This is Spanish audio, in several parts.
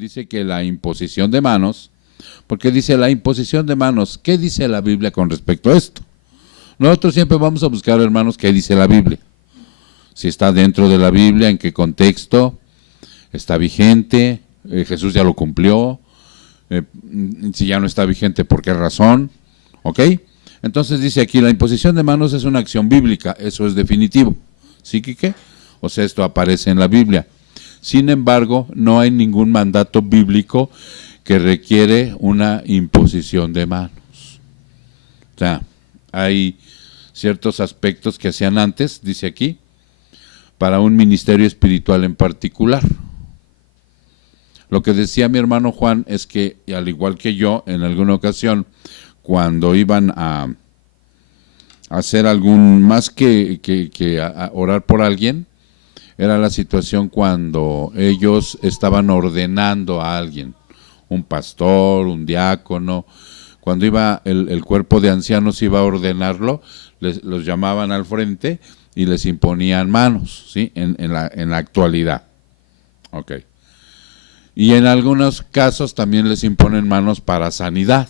dice que la imposición de manos, porque dice la imposición de manos, ¿qué dice la Biblia con respecto a esto? Nosotros siempre vamos a buscar, hermanos, qué dice la Biblia. Si está dentro de la Biblia, en qué contexto, está vigente, Jesús ya lo cumplió, si ya no está vigente, ¿por qué razón? ¿Ok? Entonces dice aquí, la imposición de manos es una acción bíblica, eso es definitivo. ¿Sí, Quique? O sea, esto aparece en la Biblia. Sin embargo, no hay ningún mandato bíblico que requiere una imposición de manos. O sea, hay ciertos aspectos que hacían antes, dice aquí, para un ministerio espiritual en particular. Lo que decía mi hermano Juan es que, al igual que yo, en alguna ocasión, cuando iban a hacer algún, más que a orar por alguien, era la situación cuando ellos estaban ordenando a alguien, un pastor, un diácono. Cuando iba el cuerpo de ancianos iba a ordenarlo, los llamaban al frente y les imponían manos, ¿sí? En la actualidad. Ok. Y en algunos casos también les imponen manos para sanidad.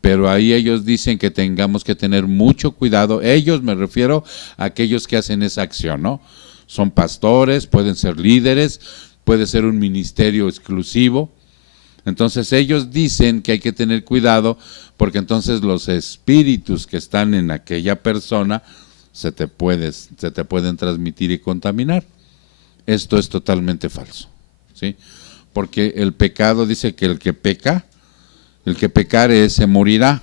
Pero ahí ellos dicen que tengamos que tener mucho cuidado. Ellos, me refiero a aquellos que hacen esa acción, ¿no? Son pastores, pueden ser líderes, puede ser un ministerio exclusivo. Entonces ellos dicen que hay que tener cuidado porque entonces los espíritus que están en aquella persona se te pueden transmitir y contaminar. Esto es totalmente falso, ¿sí? Porque el pecado dice que el que pecare ese morirá.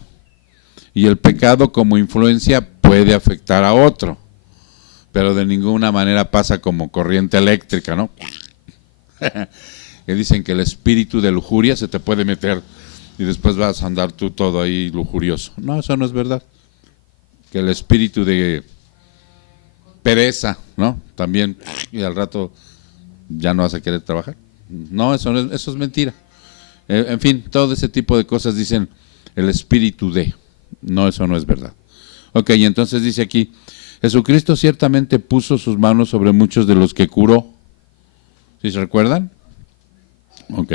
Y el pecado como influencia puede afectar a otro, pero de ninguna manera pasa como corriente eléctrica, ¿no? Que dicen que el espíritu de lujuria se te puede meter y después vas a andar tú todo ahí lujurioso. No, eso no es verdad. Que el espíritu de pereza, ¿no? También, y al rato ya no vas a querer trabajar. No, eso es mentira. En fin, todo ese tipo de cosas dicen el espíritu de. No, eso no es verdad. Ok, y entonces dice aquí, Jesucristo ciertamente puso sus manos sobre muchos de los que curó. ¿Sí se recuerdan? Ok.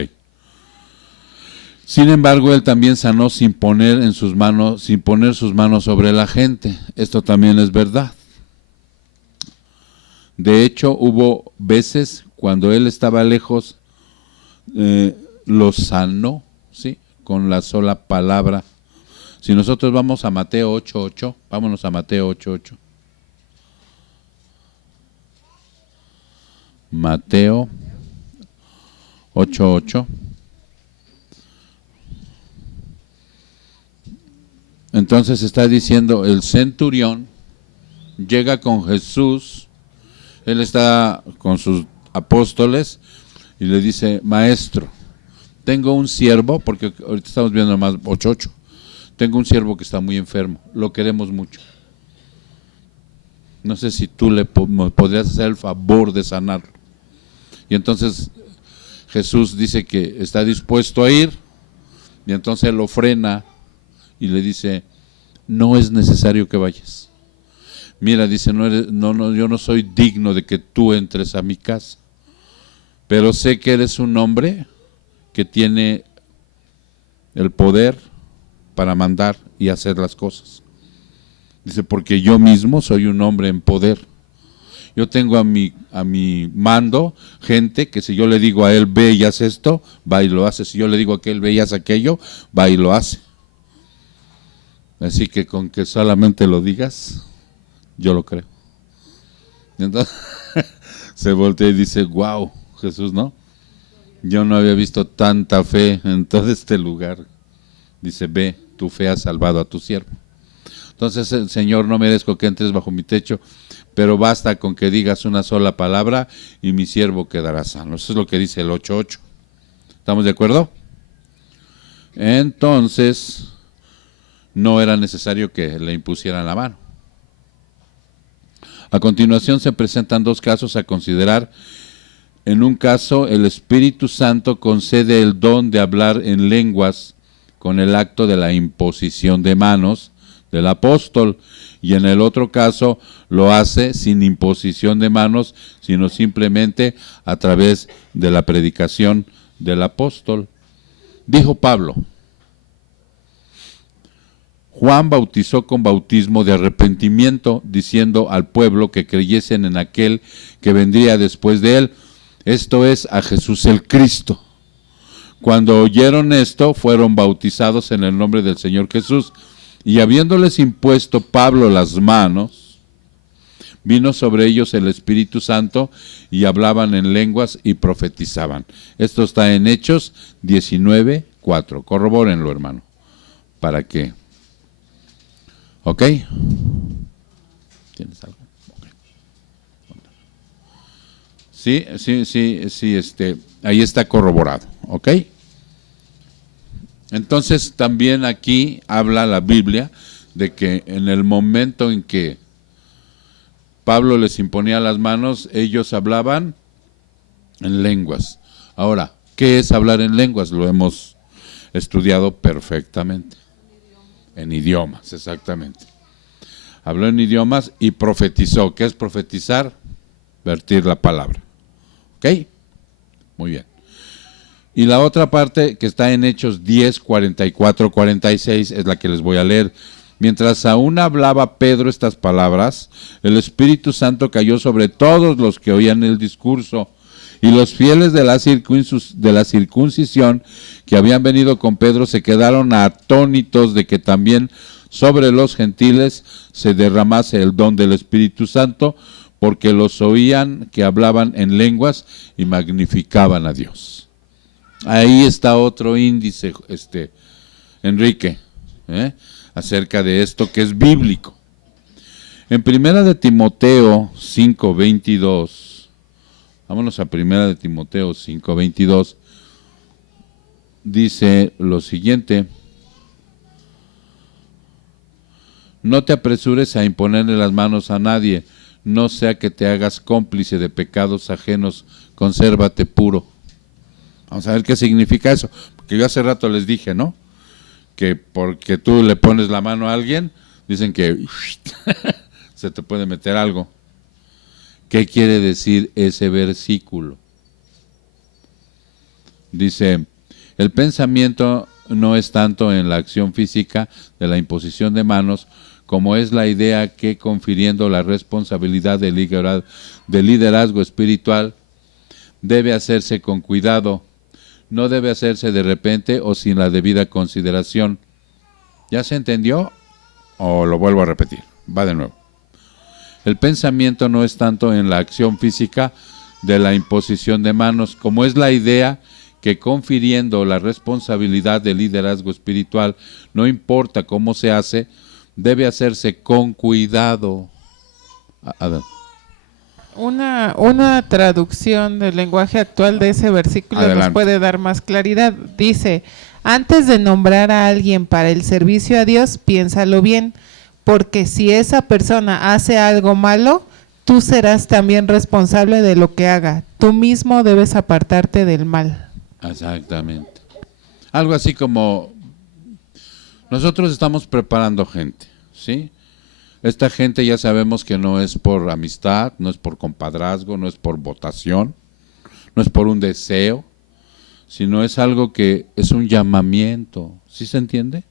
Sin embargo, él también sanó sin poner sus manos sobre la gente. Esto también es verdad. De hecho, hubo veces cuando él estaba lejos, lo sanó, ¿sí? Con la sola palabra. Si nosotros vamos a Mateo 8:8, vámonos a Mateo 8:8. Mateo 8:8. Entonces está diciendo, el centurión llega con Jesús, él está con sus apóstoles y le dice, maestro, tengo un siervo, porque ahorita estamos viendo más 8:8, tengo un siervo que está muy enfermo, lo queremos mucho. No sé si tú le podrías hacer el favor de sanarlo. Y entonces Jesús dice que está dispuesto a ir, y entonces él lo frena y le dice, no es necesario que vayas. Mira, dice, yo no soy digno de que tú entres a mi casa, pero sé que eres un hombre que tiene el poder para mandar y hacer las cosas. Dice, porque yo mismo soy un hombre en poder. Yo tengo a mi mando gente que si yo le digo a él, ve y haz esto, va y lo hace. Si yo le digo a aquel, ve y haz aquello, va y lo hace. Así que con que solamente lo digas, yo lo creo. Entonces se voltea y dice, wow, Jesús, ¿no? Yo no había visto tanta fe en todo este lugar. Dice, ve, tu fe ha salvado a tu siervo. Entonces, Señor, no merezco que entres bajo mi techo, pero basta con que digas una sola palabra y mi siervo quedará sano. Eso es lo que dice el 8:8. ¿Estamos de acuerdo? Entonces, no era necesario que le impusieran la mano. A continuación se presentan dos casos a considerar. En un caso, el Espíritu Santo concede el don de hablar en lenguas con el acto de la imposición de manos del apóstol, y en el otro caso lo hace sin imposición de manos, sino simplemente a través de la predicación del apóstol. Dijo Pablo: Juan bautizó con bautismo de arrepentimiento, diciendo al pueblo que creyesen en aquel que vendría después de él, esto es, a Jesús el Cristo. Cuando oyeron esto, fueron bautizados en el nombre del Señor Jesús. Y habiéndoles impuesto Pablo las manos, vino sobre ellos el Espíritu Santo y hablaban en lenguas y profetizaban. Esto está en Hechos 19:4. Corrobórenlo, hermano, para que... ¿Ok? ¿Tienes algo? Okay. Sí, ahí está corroborado, ¿ok? Entonces también aquí habla la Biblia de que en el momento en que Pablo les imponía las manos, ellos hablaban en lenguas. Ahora, ¿qué es hablar en lenguas? Lo hemos estudiado perfectamente. En idiomas, exactamente. Habló en idiomas y profetizó. ¿Qué es profetizar? Vertir la palabra. ¿Ok? Muy bien. Y la otra parte que está en Hechos 10, 44, 46 es la que les voy a leer. Mientras aún hablaba Pedro estas palabras, el Espíritu Santo cayó sobre todos los que oían el discurso. Y los fieles de la circuncisión que habían venido con Pedro se quedaron atónitos de que también sobre los gentiles se derramase el don del Espíritu Santo, porque los oían que hablaban en lenguas y magnificaban a Dios. Ahí está otro índice, Enrique, acerca de esto que es bíblico. En Primera de Timoteo 5:22, vámonos a Primera de Timoteo 5:22, dice lo siguiente: no te apresures a imponerle las manos a nadie, no sea que te hagas cómplice de pecados ajenos, consérvate puro. Vamos a ver qué significa eso, porque yo hace rato les dije, ¿no? Que porque tú le pones la mano a alguien, dicen que se te puede meter algo. ¿Qué quiere decir ese versículo? Dice, el pensamiento no es tanto en la acción física de la imposición de manos, como es la idea que confiriendo la responsabilidad de liderazgo espiritual debe hacerse con cuidado, no debe hacerse de repente o sin la debida consideración. ¿Ya se entendió? ¿O lo vuelvo a repetir? Va de nuevo. El pensamiento no es tanto en la acción física de la imposición de manos, como es la idea que confiriendo la responsabilidad de liderazgo espiritual, no importa cómo se hace, debe hacerse con cuidado. A ver. Una traducción del lenguaje actual de ese versículo Adelante. nos puede dar más claridad. Dice, antes de nombrar a alguien para el servicio a Dios, piénsalo bien, porque si esa persona hace algo malo, tú serás también responsable de lo que haga. Tú mismo debes apartarte del mal. Exactamente. Algo así como nosotros estamos preparando gente, ¿sí? Esta gente ya sabemos que no es por amistad, no es por compadrazgo, no es por votación, no es por un deseo, sino es algo que es un llamamiento, ¿sí se entiende?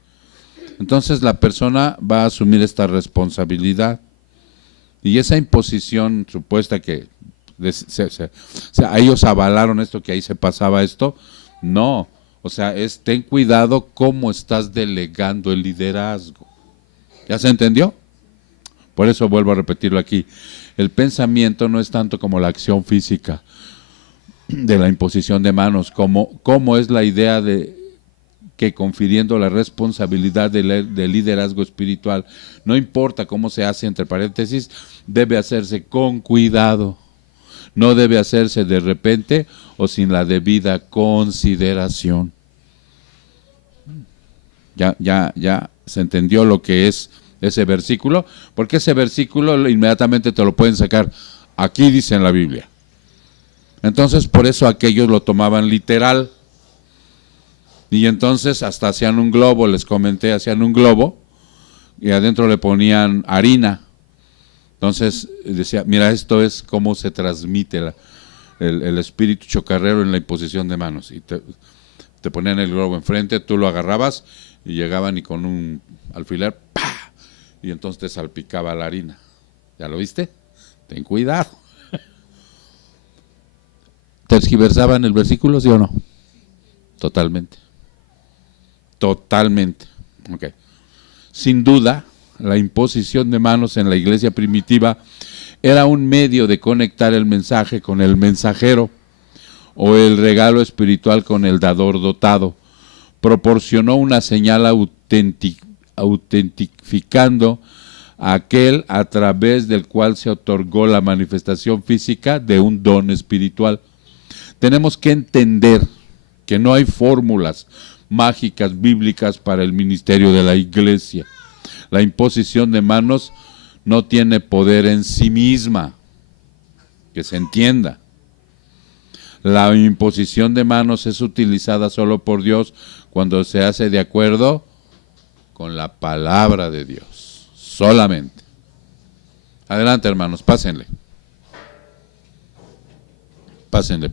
Entonces la persona va a asumir esta responsabilidad y esa imposición supuesta que ellos avalaron esto, que ahí se pasaba esto, no, o sea, ten cuidado cómo estás delegando el liderazgo. ¿Ya se entendió? Por eso vuelvo a repetirlo aquí. El pensamiento no es tanto como la acción física de la imposición de manos, como es la idea de que confiriendo la responsabilidad de liderazgo espiritual, no importa cómo se hace, entre paréntesis, debe hacerse con cuidado. No debe hacerse de repente o sin la debida consideración. Ya se entendió lo que es ese versículo, porque ese versículo inmediatamente te lo pueden sacar. Aquí dice en la Biblia. Entonces por eso aquellos lo tomaban literal. Y entonces hasta hacían un globo, les comenté, hacían un globo y adentro le ponían harina. Entonces decía, mira, esto es cómo se transmite el espíritu chocarrero en la imposición de manos. Y te ponían el globo enfrente, tú lo agarrabas y llegaban y con un alfiler, ¡pah! Y entonces te salpicaba la harina. ¿Ya lo viste? Ten cuidado. ¿Tergiversaban el versículo, sí o no? Totalmente. Totalmente. Okay. Sin duda, la imposición de manos en la iglesia primitiva era un medio de conectar el mensaje con el mensajero o el regalo espiritual con el dador dotado. Proporcionó una señal autentificando a aquel a través del cual se otorgó la manifestación física de un don espiritual. Tenemos que entender que no hay fórmulas mágicas bíblicas para el ministerio de la iglesia. La imposición de manos no tiene poder en sí misma, que se entienda. La imposición de manos es utilizada solo por Dios cuando se hace de acuerdo con la palabra de Dios, solamente. Adelante, hermanos, pásenle. Pásenle.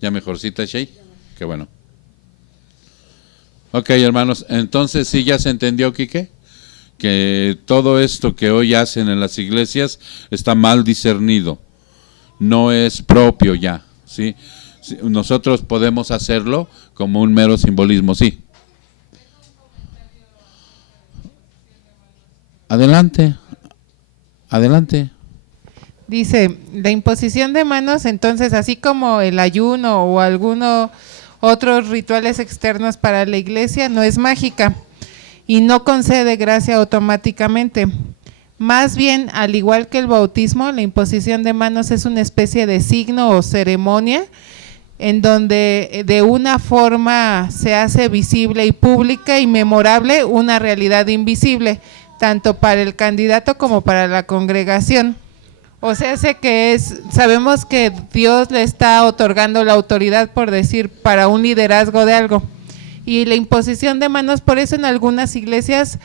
¿Ya mejorcita, Shey? Qué bueno. Ok, hermanos, entonces sí ya se entendió, Quique, que todo esto que hoy hacen en las iglesias está mal discernido, no es propio ya, ¿sí? Nosotros podemos hacerlo como un mero simbolismo, sí. Adelante. Dice, la imposición de manos, entonces, así como el ayuno o algunos otros rituales externos para la iglesia, no es mágica y no concede gracia automáticamente. Más bien, al igual que el bautismo, la imposición de manos es una especie de signo o ceremonia en donde de una forma se hace visible y pública y memorable una realidad invisible, tanto para el candidato como para la congregación. O sea, sabemos que Dios le está otorgando la autoridad, por decir, para un liderazgo de algo. Y la imposición de manos, por eso en algunas iglesias,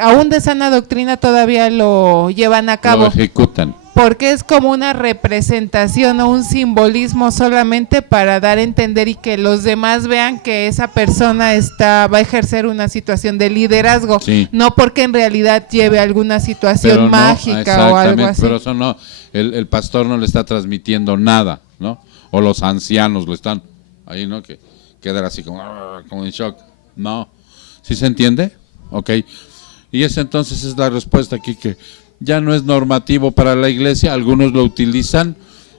aún de sana doctrina, todavía lo llevan a cabo. Lo ejecutan. Porque es como una representación o un simbolismo solamente para dar a entender y que los demás vean que esa persona va a ejercer una situación de liderazgo, sí. No porque en realidad lleve alguna situación mágica o algo así. Pero eso no, el pastor no le está transmitiendo nada, ¿no? O los ancianos lo están ahí, ¿no? Que quedan así como en shock. No, ¿sí se entiende? Ok. Y esa entonces es la respuesta aquí, que ya no es normativo para la iglesia. Algunos lo utilizan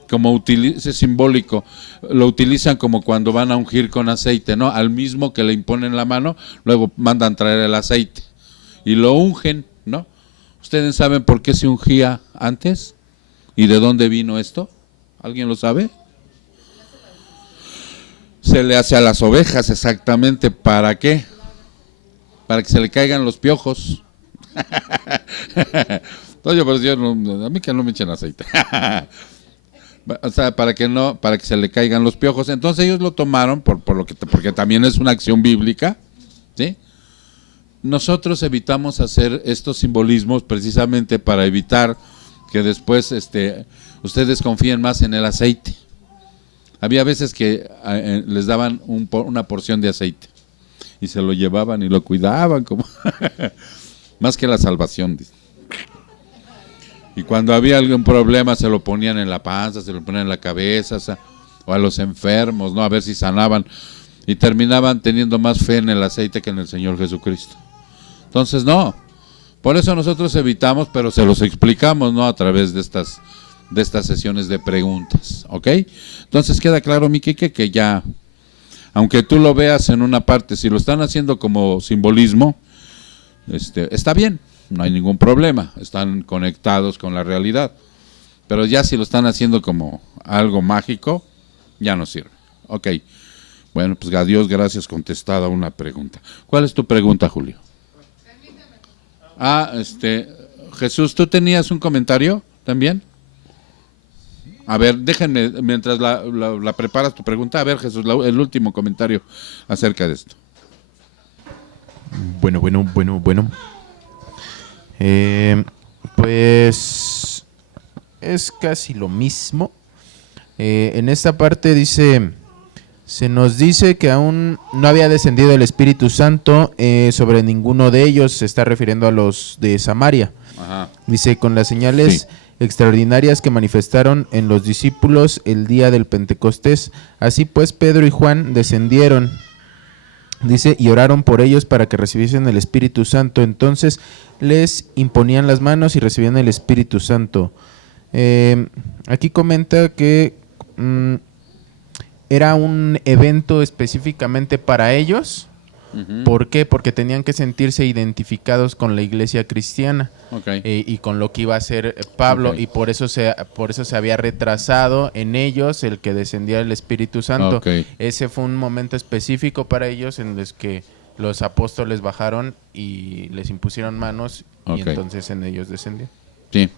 como es simbólico, lo utilizan como cuando van a ungir con aceite, ¿no? Al mismo que le imponen la mano, luego mandan traer el aceite y lo ungen, ¿no? ¿Ustedes saben por qué se ungía antes? ¿Y de dónde vino esto? ¿Alguien lo sabe? Se le hace a las ovejas, exactamente. ¿Para qué? Para que se le caigan los piojos. Oye, pero a mí que no me echen aceite. O sea, para que se le caigan los piojos. Entonces ellos lo tomaron porque también es una acción bíblica, ¿sí? Nosotros evitamos hacer estos simbolismos precisamente para evitar que después ustedes confíen más en el aceite. Había veces que les daban una porción de aceite y se lo llevaban y lo cuidaban como más que la salvación. Y cuando había algún problema se lo ponían en la panza, se lo ponían en la cabeza, o a los enfermos, ¿no? A ver si sanaban. Y terminaban teniendo más fe en el aceite que en el Señor Jesucristo. Entonces, no. Por eso nosotros evitamos, pero se los explicamos, ¿no? A través de estas sesiones de preguntas, ¿ok? Entonces queda claro, mi Quique, que ya, aunque tú lo veas en una parte, si lo están haciendo como simbolismo, está bien. No hay ningún problema, están conectados con la realidad. Pero ya si lo están haciendo como algo mágico, ya no sirve. Ok, bueno, pues a Dios gracias, contestada una pregunta. ¿Cuál es tu pregunta, Julio? Jesús, ¿tú tenías un comentario también? A ver, déjenme, mientras la preparas tu pregunta, a ver, Jesús, el último comentario acerca de esto. Bueno. Pues es casi lo mismo. En esta parte dice, se nos dice que aún no había descendido el Espíritu Santo sobre ninguno de ellos, se está refiriendo a los de Samaria. Ajá. Dice, con las señales extraordinarias que manifestaron en los discípulos el día del Pentecostés. Así pues, Pedro y Juan descendieron, dice, y oraron por ellos para que recibiesen el Espíritu Santo. Entonces les imponían las manos y recibían el Espíritu Santo. Aquí comenta que era un evento específicamente para ellos. Ujú. ¿Por qué? Porque tenían que sentirse identificados con la iglesia cristiana. Ok. Y con lo que iba a hacer Pablo, Ok. y por eso se había retrasado en ellos el que descendía el Espíritu Santo. Ok. Ese fue un momento específico para ellos en los que los apóstoles bajaron y les impusieron manos, y Ok. entonces en ellos descendió. Sí.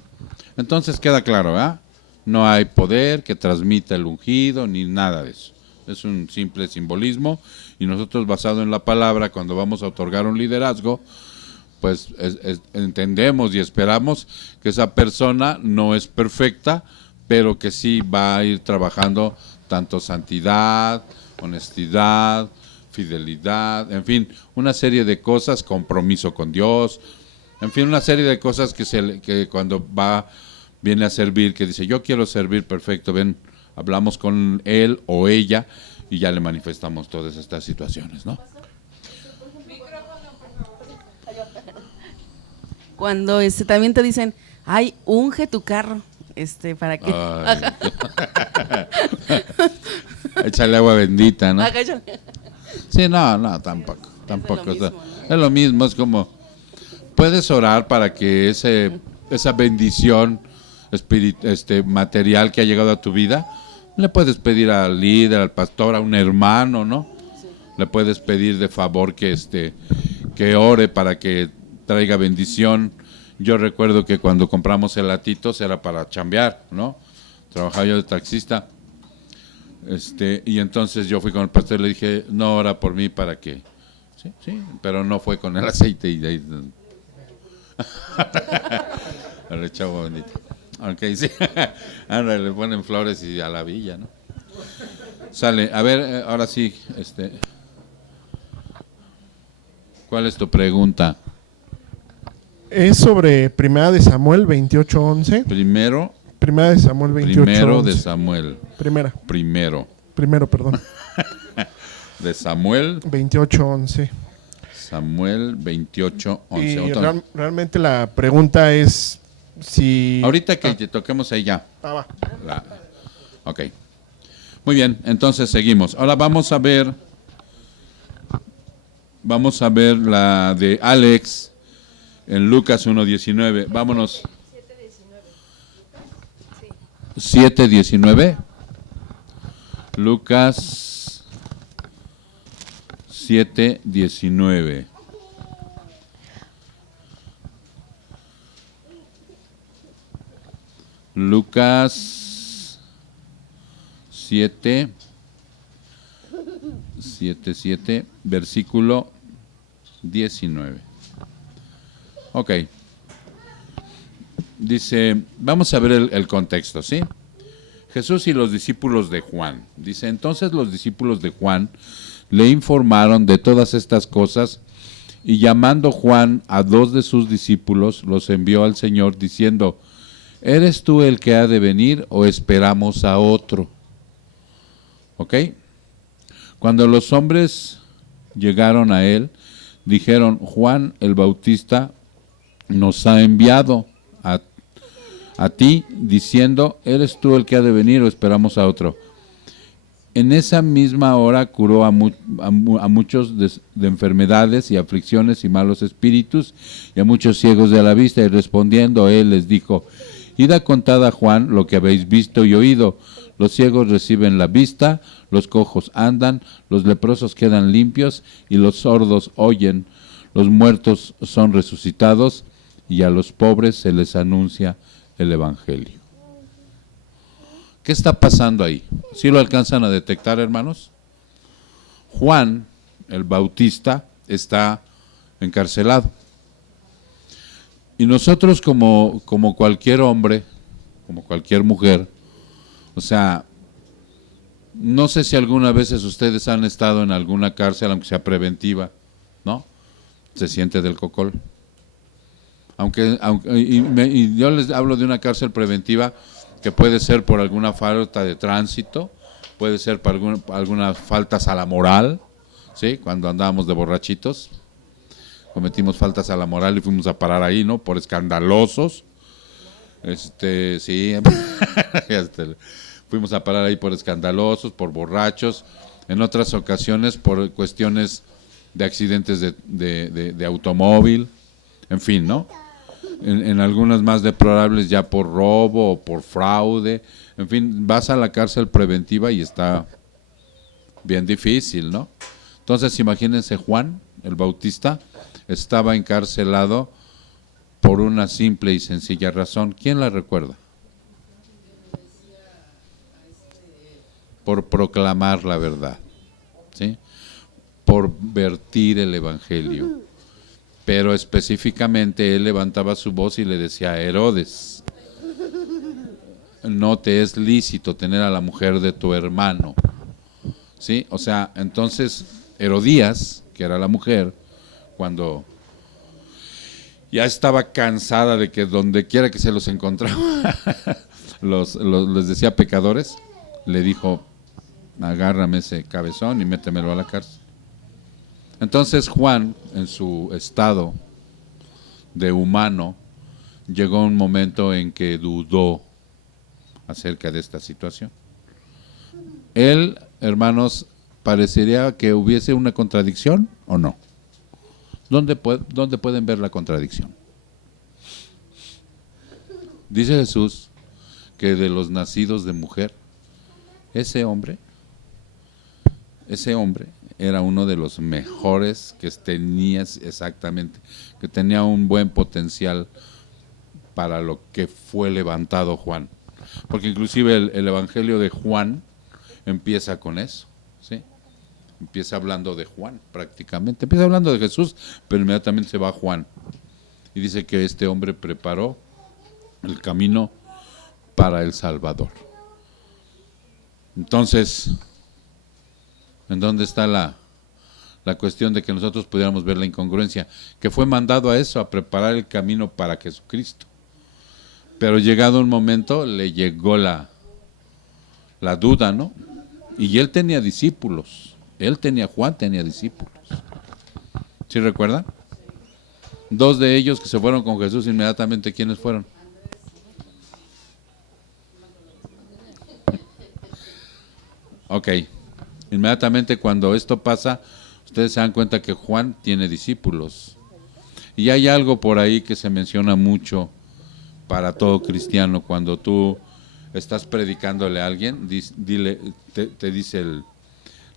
Entonces queda claro, ¿verdad? No hay poder que transmita el ungido ni nada de eso. Es un simple simbolismo, y nosotros, basado en la palabra, cuando vamos a otorgar un liderazgo, pues entendemos y esperamos que esa persona no es perfecta, pero que sí va a ir trabajando tanto santidad, honestidad, fidelidad, en fin, una serie de cosas, compromiso con Dios, en fin, una serie de cosas que cuando viene a servir, que dice, yo quiero servir, perfecto, ven, hablamos con él o ella y ya le manifestamos todas estas situaciones, ¿no? Cuando también te dicen, ay, unge tu carro, para que... Ay. Échale agua bendita, ¿no? Sí, no, tampoco. mismo, O sea, ¿no? es lo mismo, es como, puedes orar para que esa bendición material que ha llegado a tu vida, le puedes pedir al líder, al pastor, a un hermano, ¿no? Sí. Le puedes pedir de favor que ore para que traiga bendición. Yo recuerdo que cuando compramos el Latitos era para chambear, ¿no? Trabajaba yo de taxista. Y entonces yo fui con el pastor y le dije, no, ora por mí para que... Sí, pero no fue con el aceite y de ahí... Le echaba bendito. Ok, sí. Ahora le ponen flores y a la villa, ¿no? Sale. A ver, ahora sí, ¿cuál es tu pregunta? Es sobre Primera de Samuel 28:11. Primera de Samuel 28:11. Primero de Samuel. Primero, perdón. De Samuel 28:11. Samuel 28:11. Y realmente la pregunta es si... Ahorita que te toquemos ahí ya. Va. Ok. Muy bien, entonces seguimos. Ahora vamos a ver la de Alex en Lucas 1:19. Vámonos. 7:19. Lucas 7:19. Lucas 7, versículo 19. Ok. Dice, vamos a ver el contexto, ¿sí? Jesús y los discípulos de Juan. Dice, entonces los discípulos de Juan le informaron de todas estas cosas, y llamando Juan a 2 de sus discípulos, los envió al Señor diciendo, ¿eres tú el que ha de venir o esperamos a otro? ¿Ok? Cuando los hombres llegaron a él, dijeron, Juan el Bautista nos ha enviado a ti diciendo, ¿eres tú el que ha de venir o esperamos a otro? En esa misma hora curó a muchos de enfermedades y aflicciones y malos espíritus, y a muchos ciegos de la vista, y respondiendo él les dijo, id a contar a Juan lo que habéis visto y oído. Los ciegos reciben la vista, los cojos andan, los leprosos quedan limpios y los sordos oyen. Los muertos son resucitados y a los pobres se les anuncia el Evangelio. ¿Qué está pasando ahí? ¿Sí lo alcanzan a detectar, hermanos? Juan, el Bautista, está encarcelado. Y nosotros como cualquier hombre como cualquier mujer. O sea, no sé si alguna vez ustedes han estado en alguna cárcel, aunque sea preventiva, ¿no? Se siente del cocol. Y yo les hablo de una cárcel preventiva que puede ser por alguna falta de tránsito, puede ser por algunas faltas a la moral, ¿sí? Cuando andábamos de borrachitos, cometimos faltas a la moral y fuimos a parar ahí, ¿no? Por escandalosos. Sí, fuimos a parar ahí por escandalosos, por borrachos, en otras ocasiones por cuestiones de accidentes de automóvil, en fin, ¿no? En algunas más deplorables ya por robo o por fraude, en fin, vas a la cárcel preventiva y está bien difícil, ¿no? Entonces imagínense, Juan el Bautista estaba encarcelado por una simple y sencilla razón. ¿Quién la recuerda? Por proclamar la verdad, ¿sí? Por vertir el evangelio. Pero específicamente él levantaba su voz y le decía a Herodes: no te es lícito tener a la mujer de tu hermano, ¿sí? O sea, entonces Herodías, que era la mujer, cuando ya estaba cansada de que donde quiera que se los encontraba les decía pecadores, le dijo: agárrame ese cabezón y métemelo a la cárcel. Entonces Juan, en su estado de humano, llegó un momento en que dudó acerca de esta situación. Él, hermanos, parecería que hubiese una contradicción, ¿o no? ¿Dónde pueden ver la contradicción? Dice Jesús que de los nacidos de mujer, ese hombre era uno de los mejores que tenía, exactamente, que tenía un buen potencial para lo que fue levantado Juan. Porque inclusive el Evangelio de Juan empieza con eso, ¿sí? Empieza hablando de Juan prácticamente, empieza hablando de Jesús, pero inmediatamente se va a Juan. Y dice que este hombre preparó el camino para el Salvador. Entonces, ¿en dónde está la cuestión de que nosotros pudiéramos ver la incongruencia? Que fue mandado a eso, a preparar el camino para Jesucristo. Pero llegado un momento, le llegó la duda, ¿no? Y él tenía discípulos. Juan tenía discípulos. ¿Sí recuerdan? Dos de ellos que se fueron con Jesús inmediatamente, ¿quiénes fueron? Ok. Inmediatamente cuando esto pasa, ustedes se dan cuenta que Juan tiene discípulos. Y hay algo por ahí que se menciona mucho para todo cristiano. Cuando tú estás predicándole a alguien, te dice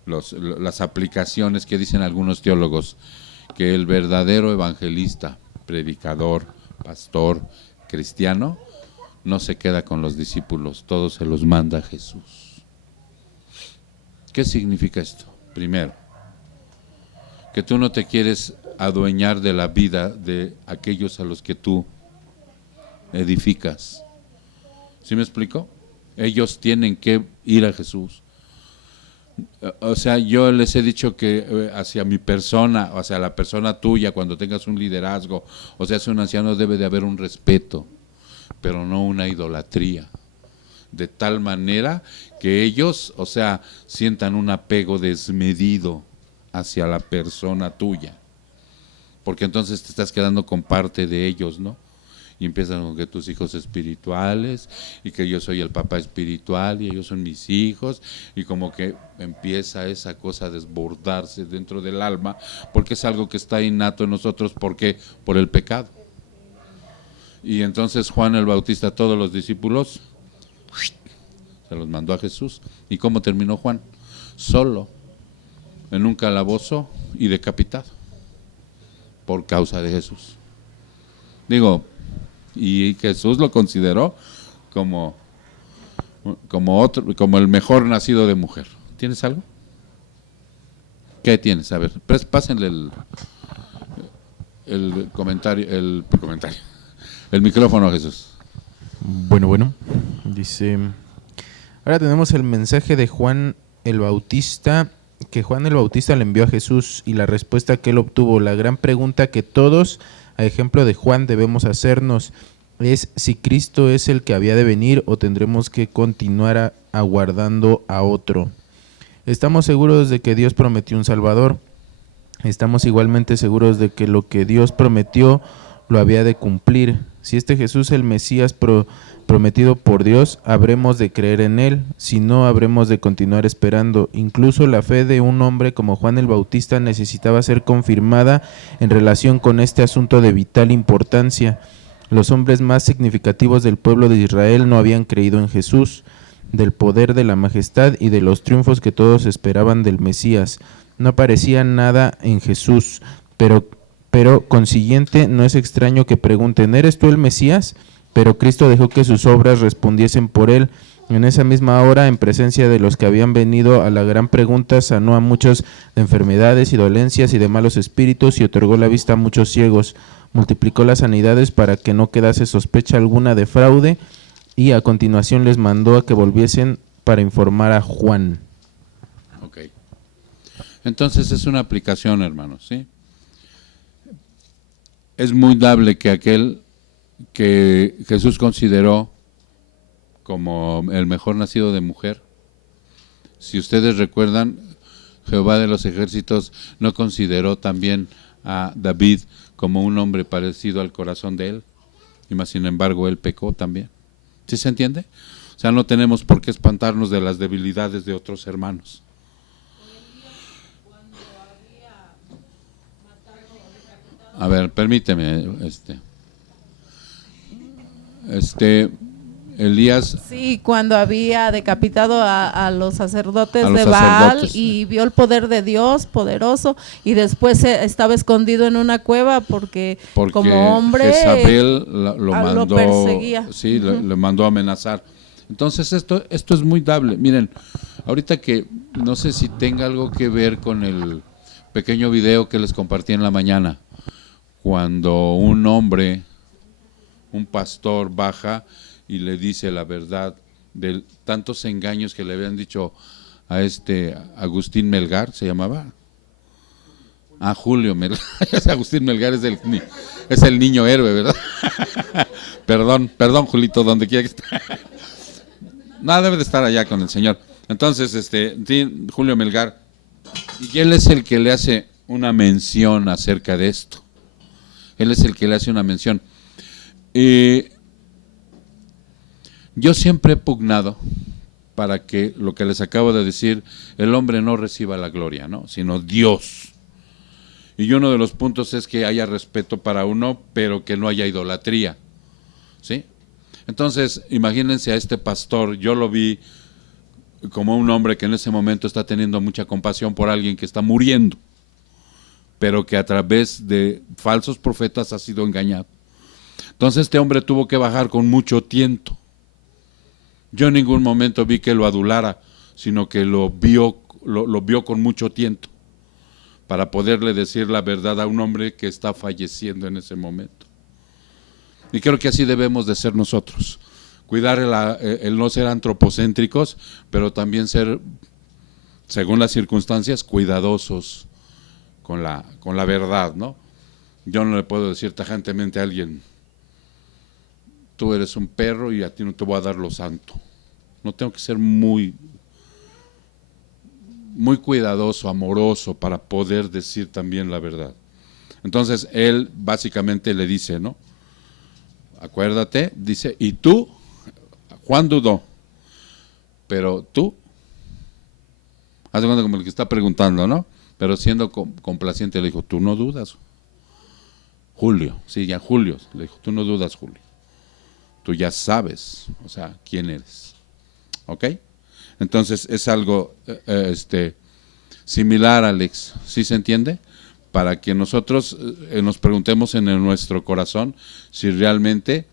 las aplicaciones que dicen algunos teólogos, que el verdadero evangelista, predicador, pastor, cristiano, no se queda con los discípulos, todos se los manda Jesús. ¿Qué significa esto? Primero, que tú no te quieres adueñar de la vida de aquellos a los que tú edificas. ¿Sí me explico? Ellos tienen que ir a Jesús. O sea, yo les he dicho que hacia mi persona, o hacia la persona tuya, cuando tengas un liderazgo, o sea, es un anciano, debe de haber un respeto, pero no una idolatría. De tal manera que ellos, o sea, sientan un apego desmedido hacia la persona tuya. Porque entonces te estás quedando con parte de ellos, ¿no? Y empiezan con que tus hijos espirituales, y que yo soy el papá espiritual, y ellos son mis hijos, y como que empieza esa cosa a desbordarse dentro del alma, porque es algo que está innato en nosotros, ¿por qué? Por el pecado. Y entonces Juan el Bautista, todos los discípulos, se los mandó a Jesús. ¿Y cómo terminó Juan? Solo, en un calabozo y decapitado, por causa de Jesús. Digo, y Jesús lo consideró como el mejor nacido de mujer. ¿Tienes algo? ¿Qué tienes? A ver, pásenle el comentario, el micrófono a Jesús. Bueno, dice, ahora tenemos el mensaje de Juan el Bautista, que Juan el Bautista le envió a Jesús y la respuesta que él obtuvo. La gran pregunta que todos, a ejemplo de Juan, debemos hacernos es si Cristo es el que había de venir o tendremos que continuar aguardando a otro. Estamos seguros de que Dios prometió un Salvador. Estamos igualmente seguros de que lo que Dios prometió lo había de cumplir. Si este Jesús, el Mesías prometido por Dios, habremos de creer en él, si no, habremos de continuar esperando. Incluso la fe de un hombre como Juan el Bautista necesitaba ser confirmada en relación con este asunto de vital importancia. Los hombres más significativos del pueblo de Israel no habían creído en Jesús, del poder de la majestad y de los triunfos que todos esperaban del Mesías. No aparecía nada en Jesús, pero consiguiente no es extraño que pregunten, ¿eres tú el Mesías? Pero Cristo dejó que sus obras respondiesen por él. En esa misma hora, en presencia de los que habían venido a la gran pregunta, sanó a muchos de enfermedades y dolencias y de malos espíritus y otorgó la vista a muchos ciegos. Multiplicó las sanidades para que no quedase sospecha alguna de fraude y a continuación les mandó a que volviesen para informar a Juan. Ok. Entonces es una aplicación, hermanos, ¿sí? Es muy dable que aquel que Jesús consideró como el mejor nacido de mujer, si ustedes recuerdan, Jehová de los ejércitos no consideró también a David como un hombre parecido al corazón de él, y más sin embargo él pecó también. ¿Sí se entiende? O sea, no tenemos por qué espantarnos de las debilidades de otros hermanos. A ver, permíteme, Elías. Sí, cuando había decapitado a los sacerdotes de Baal y vio el poder de Dios poderoso y después estaba escondido en una cueva porque como hombre Jezabel lo perseguía. Sí, le mandó a amenazar. Entonces esto es muy dable. Miren, ahorita que no sé si tenga algo que ver con el pequeño video que les compartí en la mañana, cuando un hombre, un pastor, baja y le dice la verdad de tantos engaños que le habían dicho a Agustín Melgar, ¿se llamaba? Julio Melgar. Agustín Melgar es el niño héroe, ¿verdad? Perdón, Julito, donde quiera que esté. No, debe de estar allá con el Señor. Entonces, sí, Julio Melgar, y él es el que le hace una mención acerca de esto. Él es el que le hace una mención. Yo siempre he pugnado para que lo que les acabo de decir, el hombre no reciba la gloria, ¿no? Sino Dios. Y uno de los puntos es que haya respeto para uno, pero que no haya idolatría, ¿sí? Entonces, imagínense a este pastor, yo lo vi como un hombre que en ese momento está teniendo mucha compasión por alguien que está muriendo, pero que a través de falsos profetas ha sido engañado. Entonces este hombre tuvo que bajar con mucho tiento. Yo en ningún momento vi que lo adulara, sino que lo vio con mucho tiento, para poderle decir la verdad a un hombre que está falleciendo en ese momento. Y creo que así debemos de ser nosotros, cuidar el no ser antropocéntricos, pero también ser, según las circunstancias, cuidadosos con la verdad, ¿no? Yo no le puedo decir tajantemente a alguien, tú eres un perro y a ti no te voy a dar lo santo. No, tengo que ser muy cuidadoso, amoroso, para poder decir también la verdad. Entonces él básicamente le dice, ¿no? Acuérdate, dice, y tú, Juan dudó, pero tú, haz de cuenta como el que está preguntando, ¿no? Pero siendo complaciente le dijo, tú no dudas, Julio, sí, ya Julio, le dijo, tú no dudas, Julio, tú ya sabes, o sea, quién eres, ¿ok? Entonces es algo similar, Alex, ¿sí se entiende? Para que nosotros nos preguntemos en nuestro corazón si realmente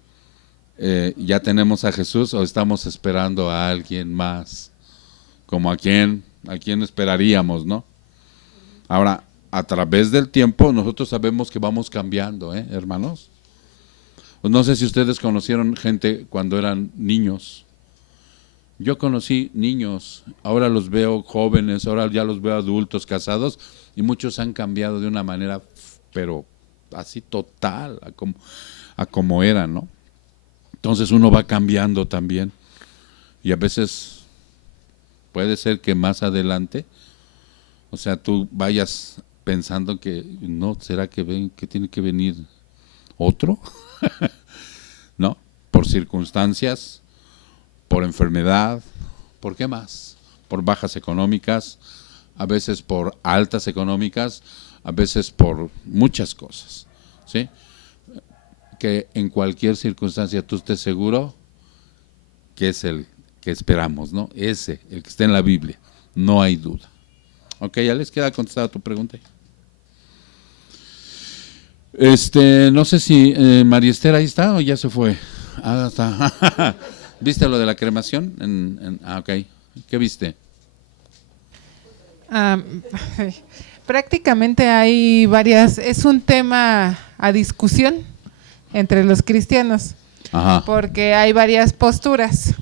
ya tenemos a Jesús o estamos esperando a alguien más, como a quién esperaríamos, ¿no? Ahora, a través del tiempo nosotros sabemos que vamos cambiando, hermanos. Pues no sé si ustedes conocieron gente cuando eran niños. Yo conocí niños, ahora los veo jóvenes, ahora ya los veo adultos, casados, y muchos han cambiado de una manera, pero así total, a como eran, ¿no? Entonces uno va cambiando también, y a veces puede ser que más adelante, o sea, tú vayas pensando que, no, ¿será que tiene que venir otro? ¿No? Por circunstancias, por enfermedad, ¿por qué más? Por bajas económicas, a veces por altas económicas, a veces por muchas cosas, ¿sí? Que en cualquier circunstancia tú estés seguro que es el que esperamos, ¿no? Ese, el que está en la Biblia, no hay duda. Ok, ya les queda contestada tu pregunta. No sé si María Esther ahí está o ya se fue. Ah, está. ¿Viste lo de la cremación? Ok. ¿Qué viste? Prácticamente hay varias, es un tema a discusión entre los cristianos, Ajá. porque hay varias posturas.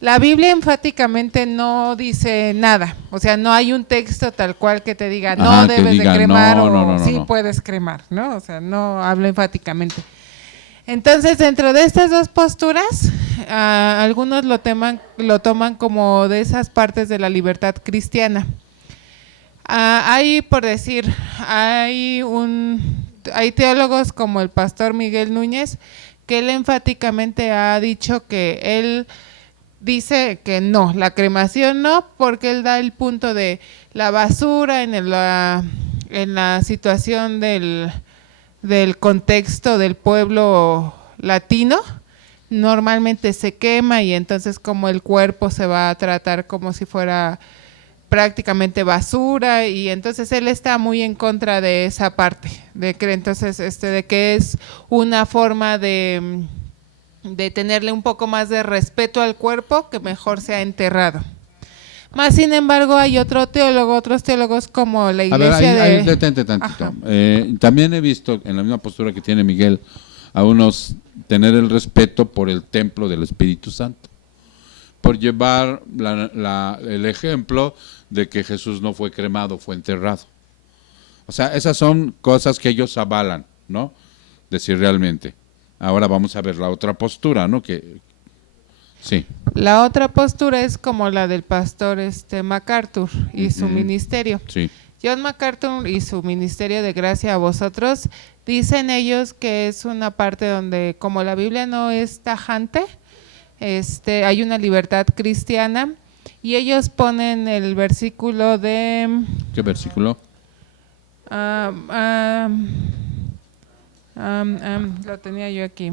La Biblia enfáticamente no dice nada, o sea, no hay un texto tal cual que te diga, no debes de cremar o sí puedes cremar, ¿no? O sea, no habla enfáticamente. Entonces, dentro de estas dos posturas, algunos lo toman como de esas partes de la libertad cristiana. Hay, por decir, hay teólogos como el pastor Miguel Núñez, que él enfáticamente ha dicho que él dice que no, la cremación no, porque él da el punto de la basura en la situación del contexto del pueblo latino, normalmente se quema y entonces como el cuerpo se va a tratar como si fuera prácticamente basura, y entonces él está muy en contra de esa parte, de que es una forma de tenerle un poco más de respeto al cuerpo, que mejor sea enterrado. Más sin embargo, hay otros teólogos como la iglesia detente tantito. También he visto en la misma postura que tiene Miguel a unos tener el respeto por el templo del Espíritu Santo, por llevar el ejemplo de que Jesús no fue cremado, fue enterrado. O sea, esas son cosas que ellos avalan, ¿no? Decir realmente. Ahora vamos a ver la otra postura, ¿no? Sí. La otra postura es como la del pastor MacArthur y su ministerio. Sí. John MacArthur y su ministerio de gracia a vosotros, dicen ellos que es una parte donde, como la Biblia no es tajante, hay una libertad cristiana, y ellos ponen el versículo de… ¿Qué versículo? Lo tenía yo aquí.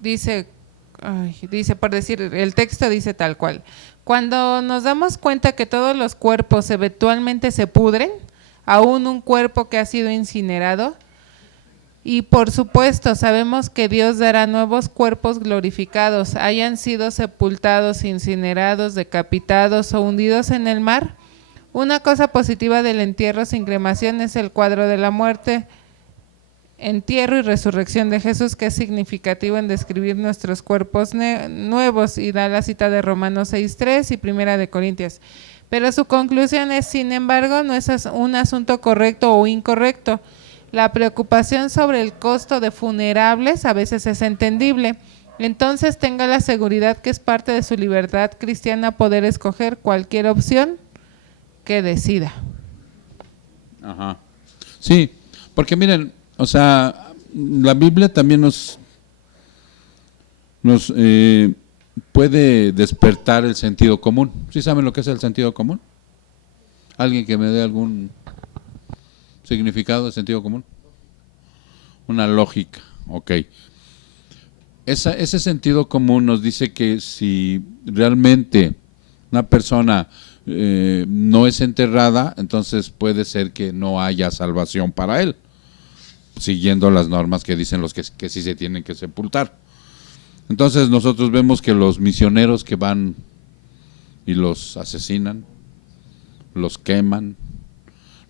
Dice, por decir, el texto dice tal cual: cuando nos damos cuenta que todos los cuerpos eventualmente se pudren, aún un cuerpo que ha sido incinerado, y por supuesto sabemos que Dios dará nuevos cuerpos glorificados, hayan sido sepultados, incinerados, decapitados o hundidos en el mar. Una cosa positiva del entierro sin cremación es el cuadro de la muerte, entierro y resurrección de Jesús, que es significativo en describir nuestros cuerpos nuevos, y da la cita de Romanos 6:3 y Primera de Corintios. Pero su conclusión es, sin embargo, no es un asunto correcto o incorrecto. La preocupación sobre el costo de funerables a veces es entendible. Entonces tenga la seguridad que es parte de su libertad cristiana poder escoger cualquier opción que decida. Ajá. Sí, porque miren, o sea, la Biblia también nos puede despertar el sentido común. ¿Sí saben lo que es el sentido común? ¿Alguien que me dé algún significado de sentido común? Una lógica, ok. Ese sentido común nos dice que si realmente una persona no es enterrada, entonces puede ser que no haya salvación para él, siguiendo las normas que dicen los que sí se tienen que sepultar. Entonces nosotros vemos que los misioneros que van y los asesinan, los queman,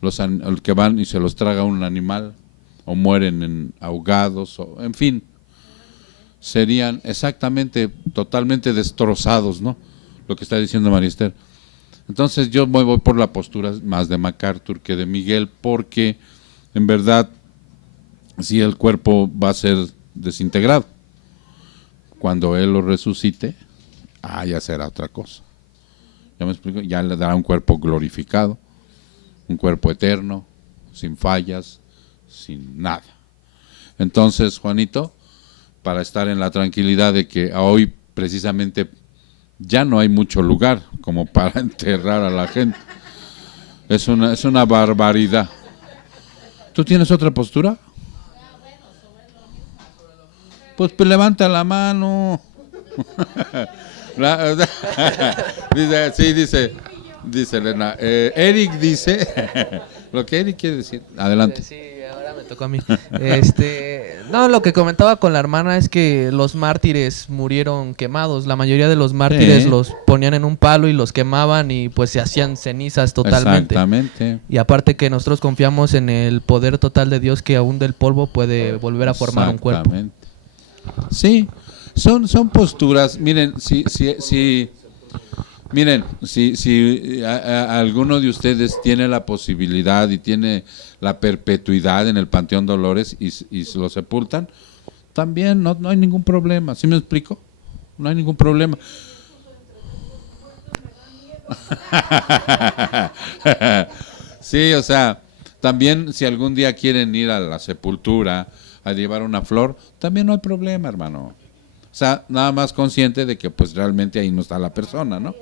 los que van y se los traga un animal, o mueren ahogados, o en fin, serían exactamente, totalmente destrozados, ¿no? Lo que está diciendo María Esther. Entonces yo me voy por la postura más de MacArthur que de Miguel, porque en verdad sí el cuerpo va a ser desintegrado. Cuando Él lo resucite, ya será otra cosa. ¿Ya me explico? Ya le dará un cuerpo glorificado, un cuerpo eterno, sin fallas, sin nada. Entonces, Juanito, para estar en la tranquilidad de que hoy precisamente ya no hay mucho lugar como para enterrar a la gente. Es una barbaridad. ¿Tú tienes otra postura? Pues levanta la mano. Dice Elena. Eric dice lo que Eric quiere decir. Adelante. Sí, ahora me tocó a mí. No, lo que comentaba con la hermana es que los mártires murieron quemados. La mayoría de los mártires los ponían en un palo y los quemaban y pues se hacían cenizas totalmente. Exactamente. Y aparte que nosotros confiamos en el poder total de Dios que aún del polvo puede volver a formar un cuerpo. Sí, son posturas. Miren, si alguno de ustedes tiene la posibilidad y tiene la perpetuidad en el Panteón Dolores y lo sepultan, también no hay ningún problema. ¿Sí me explico? No hay ningún problema. Sí, o sea, también si algún día quieren ir a la sepultura a llevar una flor, también no hay problema, hermano. O sea, nada más consciente de que pues realmente ahí no está la persona, ¿no?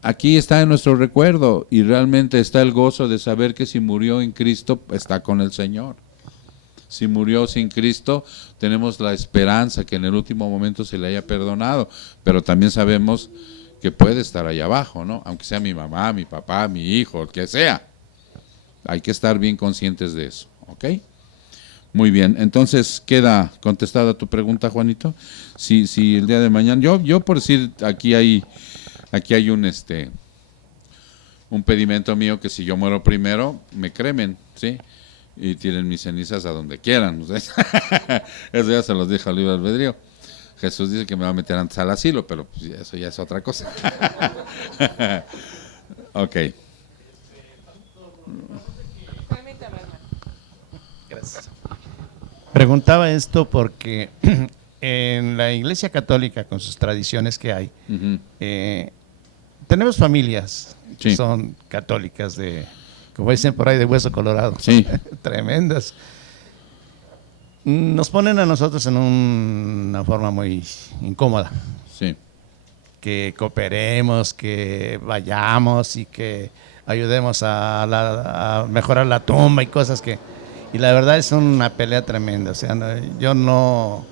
Aquí está en nuestro recuerdo y realmente está el gozo de saber que si murió en Cristo, está con el Señor. Si murió sin Cristo, tenemos la esperanza que en el último momento se le haya perdonado, pero también sabemos que puede estar ahí abajo, ¿no? Aunque sea mi mamá, mi papá, mi hijo, el que sea. Hay que estar bien conscientes de eso, ¿ok? Muy bien, entonces queda contestada tu pregunta, Juanito. Si el día de mañana, yo por decir, aquí hay un pedimento mío que si yo muero primero, me cremen, ¿sí? Y tiren mis cenizas a donde quieran. Eso ya se los dije al libre albedrío. Jesús dice que me va a meter antes al asilo, pero pues eso ya es otra cosa. Ok. Gracias. Preguntaba esto porque en la Iglesia Católica, con sus tradiciones que hay, tenemos familias que son católicas como dicen por ahí, de hueso colorado, tremendas. Nos ponen a nosotros en una forma muy incómoda. Que cooperemos, que vayamos y que ayudemos a mejorar la tumba y cosas que... Y la verdad es una pelea tremenda. O sea, yo no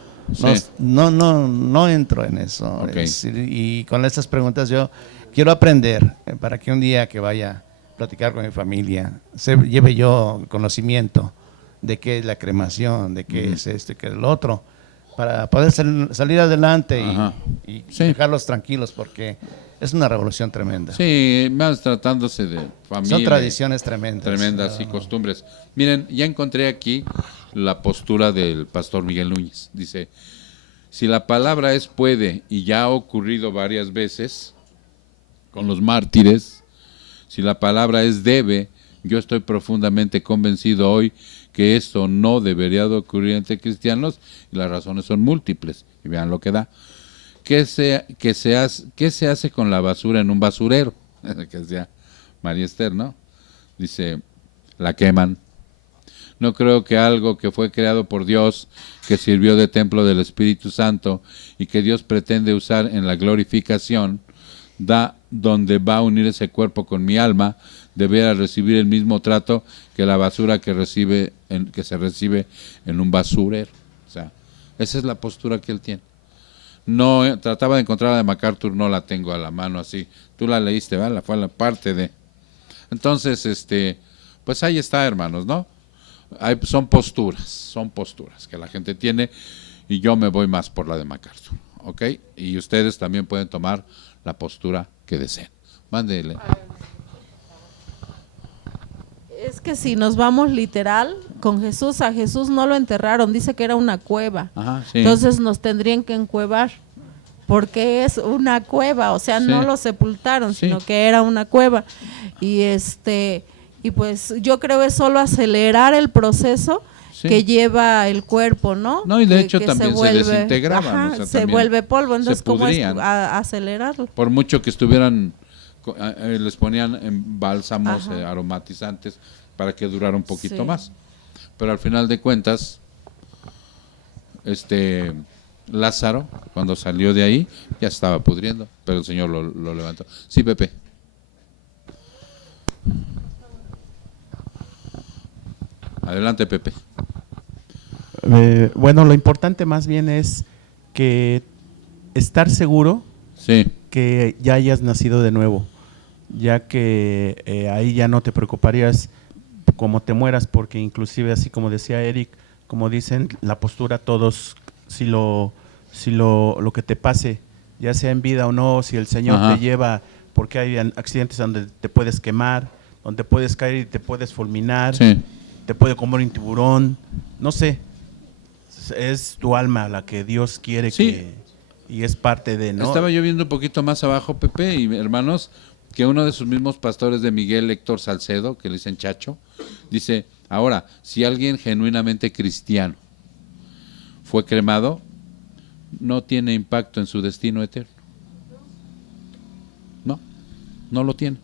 entro en eso. Okay. Y con estas preguntas yo quiero aprender para que un día que vaya a platicar con mi familia, lleve yo conocimiento de qué es la cremación, de qué es esto y qué es lo otro, para poder salir adelante y dejarlos tranquilos, porque es una revolución tremenda. Sí, más tratándose de familia. Son tradiciones tremendas. Tremendas y costumbres. Miren, ya encontré aquí la postura del pastor Miguel Núñez. Dice, si la palabra es puede y ya ha ocurrido varias veces con los mártires, si la palabra es debe, yo estoy profundamente convencido hoy que esto no debería de ocurrir entre cristianos y las razones son múltiples. Y vean lo que da. ¿Qué se hace con la basura en un basurero? Que decía María Esther, ¿no? Dice, la queman. No creo que algo que fue creado por Dios, que sirvió de templo del Espíritu Santo y que Dios pretende usar en la glorificación, donde va a unir ese cuerpo con mi alma, deberá recibir el mismo trato que la basura que se recibe en un basurero. O sea, esa es la postura que él tiene. No, trataba de encontrar la de MacArthur, no la tengo a la mano así. Tú la leíste, ¿verdad? Fue la parte de... Entonces, pues ahí está, hermanos, ¿no? Son posturas que la gente tiene y yo me voy más por la de MacArthur, ¿ok? Y ustedes también pueden tomar la postura que deseen. Mándele. Es que si nos vamos literal, con Jesús, a Jesús no lo enterraron, dice que era una cueva. Ajá, sí. Entonces nos tendrían que encuevar, porque es una cueva, o sea, Sí. no lo sepultaron, Sí. sino que era una cueva. Y y pues yo creo es solo acelerar el proceso Sí. que lleva el cuerpo, ¿no? No, y de Que- hecho que también se desintegraban, ajá, o sea, se también vuelve polvo, se entonces ¿cómo es pudrían. acelerarlo? Por mucho que estuvieran, les ponían en bálsamos Ajá. aromatizantes para que durara un poquito Sí. más. Pero al final de cuentas, Lázaro, cuando salió de ahí, ya estaba pudriendo, pero el Señor lo levantó. Sí, Pepe. Adelante, Pepe. Bueno, lo importante más bien es que estar seguro Sí, que ya hayas nacido de nuevo, ya que ahí ya no te preocuparías como te mueras, porque inclusive así como decía Eric, como dicen, la postura todos, si lo que te pase, ya sea en vida o no, si el Señor Ajá. te lleva, porque hay accidentes donde te puedes quemar, donde puedes caer y te puedes fulminar, sí. te puede comer un tiburón, no sé, es tu alma la que Dios quiere Sí. y es parte de, ¿no? Estaba yo viendo un poquito más abajo, Pepe y hermanos, que uno de sus mismos pastores de Miguel, Héctor Salcedo, que le dicen Chacho, dice, ahora, si alguien genuinamente cristiano fue cremado, no tiene impacto en su destino eterno. No lo tiene.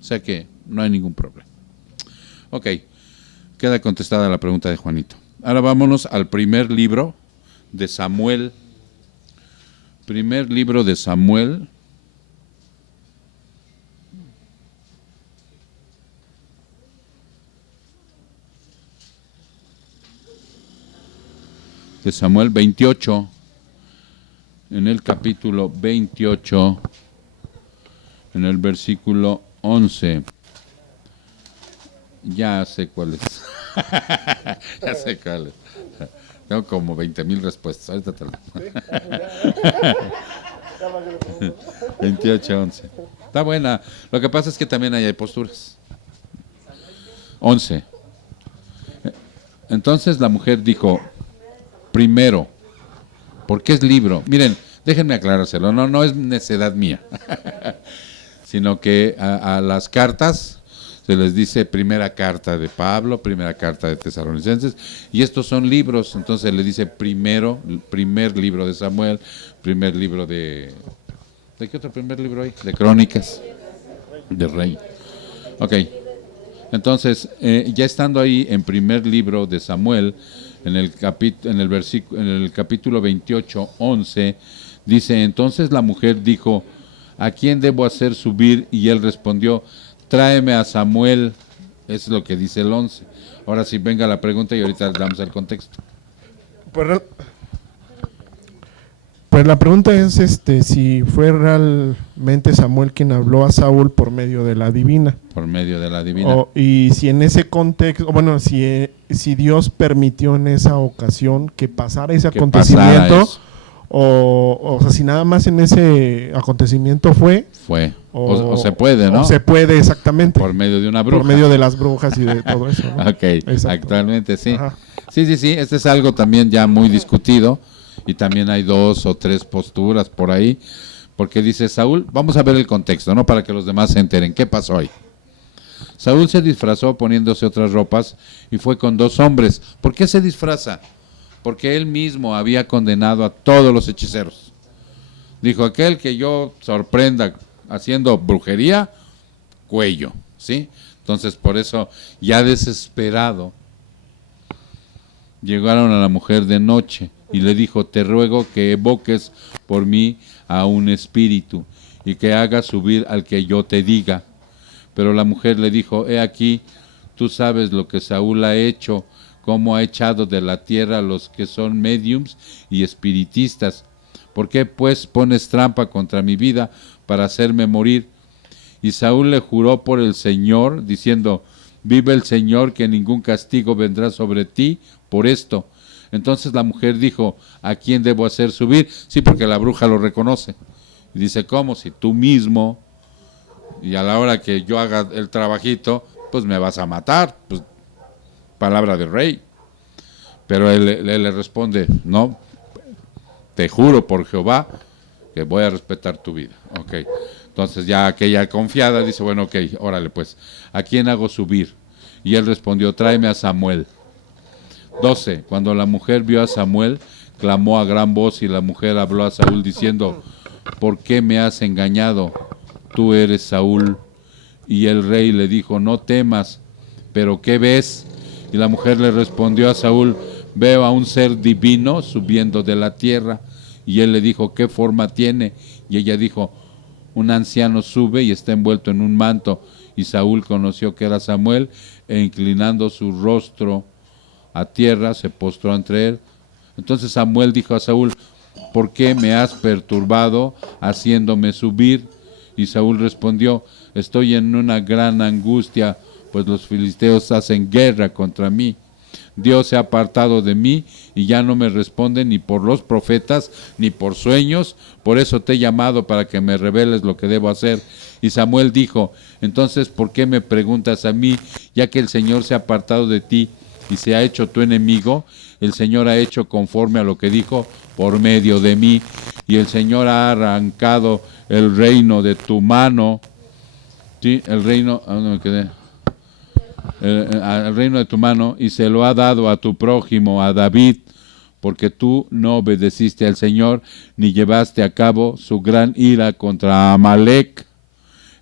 O sea que no hay ningún problema. Ok, queda contestada la pregunta de Juanito. Ahora vámonos al primer libro de Samuel. Primer libro de Samuel. De Samuel 28. En el capítulo 28. En el versículo 11. Ya sé cuál es. Ya sé cuál es. Tengo como 20,000 respuestas. Ahorita te lo... 28:11. Está buena. Lo que pasa es que también hay posturas. 11. Entonces la mujer dijo, primero, porque es libro. Miren, déjenme aclarárselo. No es necedad mía. Sino que a las cartas se les dice primera carta de Pablo, primera carta de Tesalonicenses, y estos son libros, entonces le dice primer libro de Samuel, primer libro ¿de qué otro primer libro hay? De Crónicas, de Rey. Ok, entonces, ya estando ahí en primer libro de Samuel, en el capítulo 28:11, dice, entonces la mujer dijo, ¿a quién debo hacer subir? Y él respondió, tráeme a Samuel. Es lo que dice el 11. Ahora sí, venga la pregunta y ahorita le damos el contexto. Pues la pregunta es si fue realmente Samuel quien habló a Saúl por medio de la divina. Por medio de la divina. Y si en ese contexto, bueno, si Dios permitió en esa ocasión que pasara ese acontecimiento, pasara eso. o sea, si nada más en ese acontecimiento fue. O se puede, ¿no? O se puede, exactamente. Por medio de una bruja. Por medio de las brujas y de todo eso, ¿no? Ok, Exacto. actualmente sí. Ajá. Sí, este es algo también ya muy discutido y también hay 2 o 3 posturas por ahí, porque dice Saúl, vamos a ver el contexto, ¿no? Para que los demás se enteren, ¿qué pasó ahí? Saúl se disfrazó poniéndose otras ropas y fue con 2 hombres. ¿Por qué se disfraza? Porque él mismo había condenado a todos los hechiceros. Dijo, aquel que yo sorprenda haciendo brujería, cuello, ¿sí? Entonces, por eso, ya desesperado, llegaron a la mujer de noche y le dijo, te ruego que evoques por mí a un espíritu y que hagas subir al que yo te diga. Pero la mujer le dijo, he aquí, tú sabes lo que Saúl ha hecho, cómo ha echado de la tierra a los que son médiums y espiritistas. ¿Por qué pues pones trampa contra mi vida para hacerme morir? Y Saúl le juró por el Señor, diciendo, vive el Señor, que ningún castigo vendrá sobre ti por esto. Entonces la mujer dijo, ¿a quién debo hacer subir? Sí, porque la bruja lo reconoce. Y dice, ¿cómo? Si tú mismo, y a la hora que yo haga el trabajito, pues me vas a matar, pues palabra del rey. Pero él le responde, no, te juro por Jehová que voy a respetar tu vida. Ok, entonces ya aquella confiada dice, bueno, ok, órale pues, ¿a quién hago subir? Y él respondió, tráeme a Samuel. 12, cuando la mujer vio a Samuel, clamó a gran voz y la mujer habló a Saúl diciendo, ¿por qué me has engañado? Tú eres Saúl. Y el rey le dijo, no temas, pero ¿qué ves? Y la mujer le respondió a Saúl, veo a un ser divino subiendo de la tierra. Y él le dijo, ¿qué forma tiene? Y ella dijo, un anciano sube y está envuelto en un manto. Y Saúl conoció que era Samuel, e inclinando su rostro a tierra, se postró ante él. Entonces Samuel dijo a Saúl, ¿por qué me has perturbado haciéndome subir? Y Saúl respondió, estoy en una gran angustia, pues los filisteos hacen guerra contra mí. Dios se ha apartado de mí y ya no me responde ni por los profetas ni por sueños. Por eso te he llamado para que me reveles lo que debo hacer. Y Samuel dijo, entonces ¿por qué me preguntas a mí, ya que el Señor se ha apartado de ti y se ha hecho tu enemigo? El Señor ha hecho conforme a lo que dijo por medio de mí, y el Señor ha arrancado el reino de tu mano. Sí, el reino, ¿dónde me quedé? El reino de tu mano, y se lo ha dado a tu prójimo, a David, porque tú no obedeciste al Señor, ni llevaste a cabo su gran ira contra Amalec.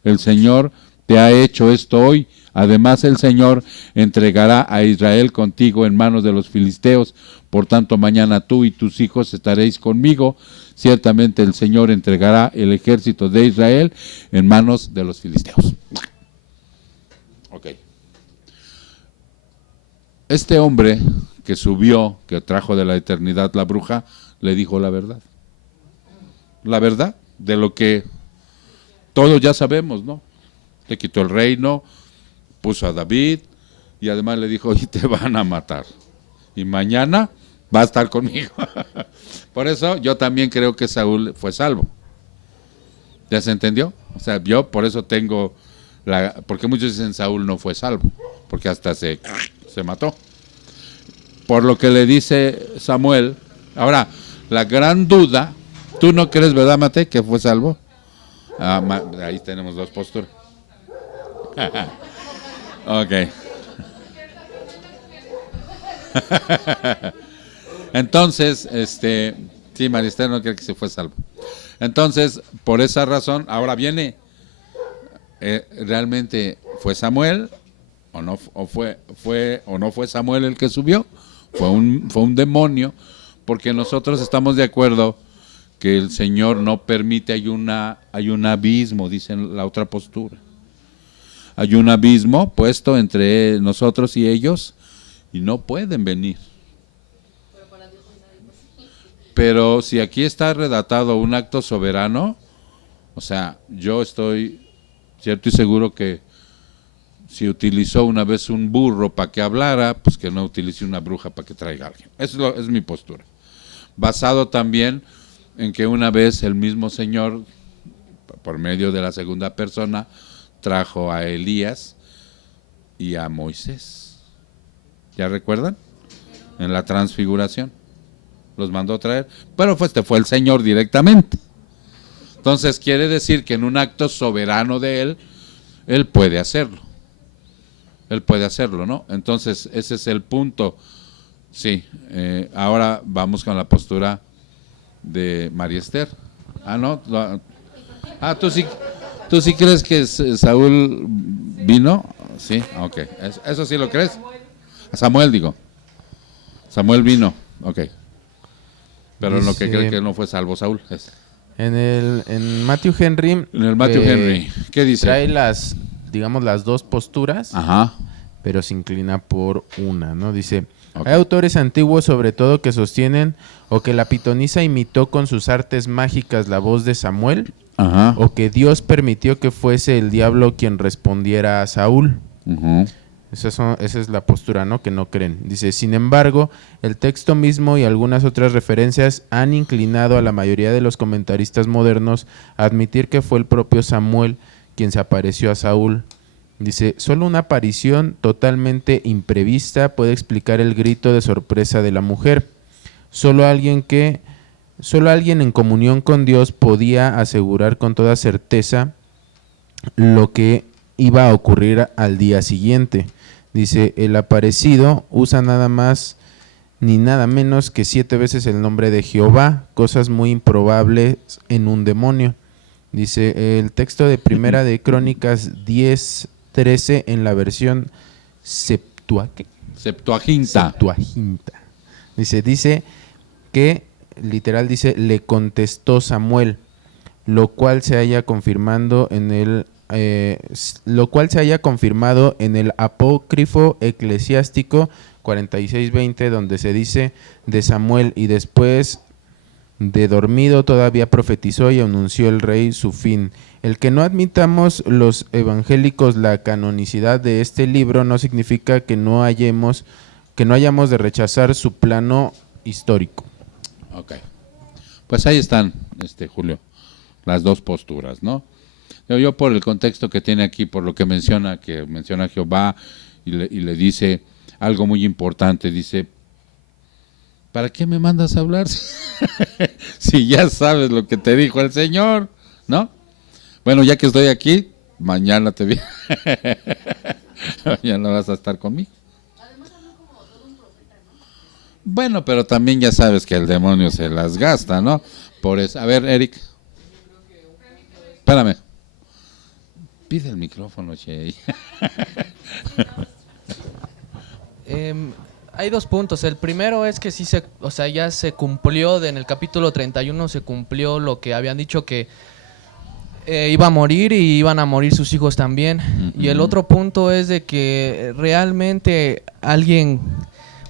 El Señor te ha hecho esto hoy. Además el Señor entregará a Israel contigo en manos de los filisteos. Por tanto, mañana tú y tus hijos estaréis conmigo. Ciertamente el Señor entregará el ejército de Israel en manos de los filisteos. Ok. Este hombre que subió, que trajo de la eternidad la bruja, le dijo la verdad. La verdad de lo que todos ya sabemos, ¿no? Le quitó el reino, puso a David y además le dijo, y te van a matar. Y mañana va a estar conmigo. Por eso yo también creo que Saúl fue salvo. ¿Ya se entendió? O sea, yo por eso tengo porque muchos dicen Saúl no fue salvo, porque hasta se mató. Por lo que le dice Samuel. Ahora, la gran duda, ¿tú no crees, verdad, Mate, que fue salvo? Ahí tenemos dos posturas. Ok. Entonces, sí, Marister no cree que se fue salvo. Entonces, por esa razón, ahora viene, ¿realmente fue Samuel o no fue Samuel el que subió? Fue un demonio, porque nosotros estamos de acuerdo que el Señor no permite, hay un abismo, dice la otra postura. Hay un abismo puesto entre nosotros y ellos y no pueden venir. Pero si aquí está redactado un acto soberano, o sea, yo estoy cierto y seguro que si utilizó una vez un burro para que hablara, pues que no utilice una bruja para que traiga a alguien. Eso es mi postura. Basado también en que una vez el mismo Señor, por medio de la segunda persona, trajo a Elías y a Moisés. ¿Ya recuerdan? En la transfiguración. Los mandó traer, pero fue el Señor directamente. Entonces quiere decir que en un acto soberano de Él puede hacerlo. Él puede hacerlo, ¿no? Entonces ese es el punto. Sí, ahora vamos con la postura de María Esther. ¿No? ¿Tú sí crees que Saúl vino? Sí, ok. ¿Eso sí lo crees? A Samuel, digo. Samuel vino, ok. Pero lo que cree que no fue salvo Saúl es. En Matthew Henry. En el Matthew Henry, ¿qué dice? Trae las dos posturas, ajá, pero se inclina por una, ¿no? Dice, okay. Hay autores antiguos sobre todo que sostienen o que la pitonisa imitó con sus artes mágicas la voz de Samuel, ajá, o que Dios permitió que fuese el diablo quien respondiera a Saúl. uh-huh. Esa es la postura, ¿no? Que no creen. Dice, sin embargo, el texto mismo y algunas otras referencias han inclinado a la mayoría de los comentaristas modernos a admitir que fue el propio Samuel quien se apareció a Saúl Dice, solo una aparición totalmente imprevista puede explicar el grito de sorpresa de la mujer. Solo alguien en comunión con Dios podía asegurar con toda certeza lo que iba a ocurrir al día siguiente. Dice, el aparecido usa nada más ni nada menos que 7 veces el nombre de Jehová, cosas muy improbables en un demonio. Dice el texto de Primera de Crónicas 10:13 en la versión Septuaginta. Dice que, literal dice, le contestó Samuel, lo cual se haya confirmado en el apócrifo eclesiástico 46:20, donde se dice de Samuel, y después de dormido todavía profetizó y anunció el rey su fin. El que no admitamos los evangélicos la canonicidad de este libro no significa que no hayamos de rechazar su plano histórico. Ok. Pues ahí están, Julio, las dos posturas, ¿no? Yo por el contexto que tiene aquí, por lo que menciona Jehová y le dice algo muy importante, dice, ¿para qué me mandas a hablar si ya sabes lo que te dijo el Señor? ¿No? Bueno, ya que estoy aquí, mañana te vi. Mañana vas a estar conmigo. Bueno, pero también ya sabes que el demonio se las gasta, ¿no? Por eso. A ver, Eric. Espérame. Pide el micrófono, Che. Hay 2 puntos. El primero es que sí ya se cumplió, en el capítulo 31 se cumplió lo que habían dicho, que iba a morir y iban a morir sus hijos también. Y el otro punto es de que realmente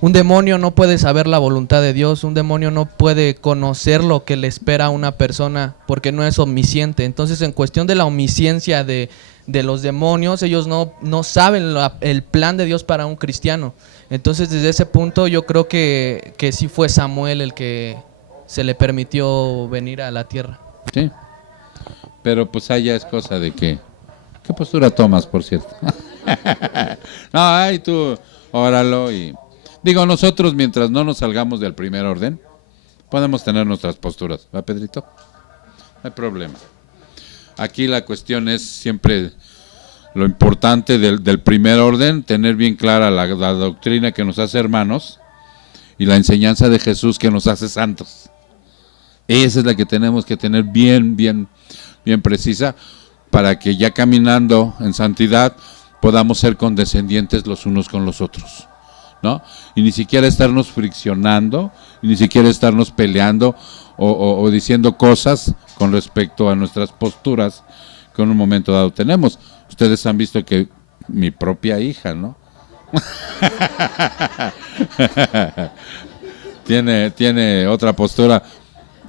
un demonio no puede saber la voluntad de Dios, un demonio no puede conocer lo que le espera a una persona porque no es omnisciente. Entonces, en cuestión de la omnisciencia de los demonios, ellos no saben el plan de Dios para un cristiano. Entonces, desde ese punto yo creo que sí fue Samuel el que se le permitió venir a la tierra. Sí, pero pues allá es cosa de que... ¿Qué postura tomas, por cierto? No, ay, tú, óralo y... Digo, nosotros mientras no nos salgamos del primer orden, podemos tener nuestras posturas, ¿va, Pedrito? No hay problema. Aquí la cuestión es siempre lo importante del primer orden, tener bien clara la doctrina que nos hace hermanos y la enseñanza de Jesús que nos hace santos. Esa es la que tenemos que tener bien precisa para que ya caminando en santidad podamos ser condescendientes los unos con los otros, ¿no? Y ni siquiera estarnos friccionando, y ni siquiera estarnos peleando o diciendo cosas con respecto a nuestras posturas que en un momento dado tenemos. Ustedes han visto que mi propia hija, ¿no? tiene otra postura,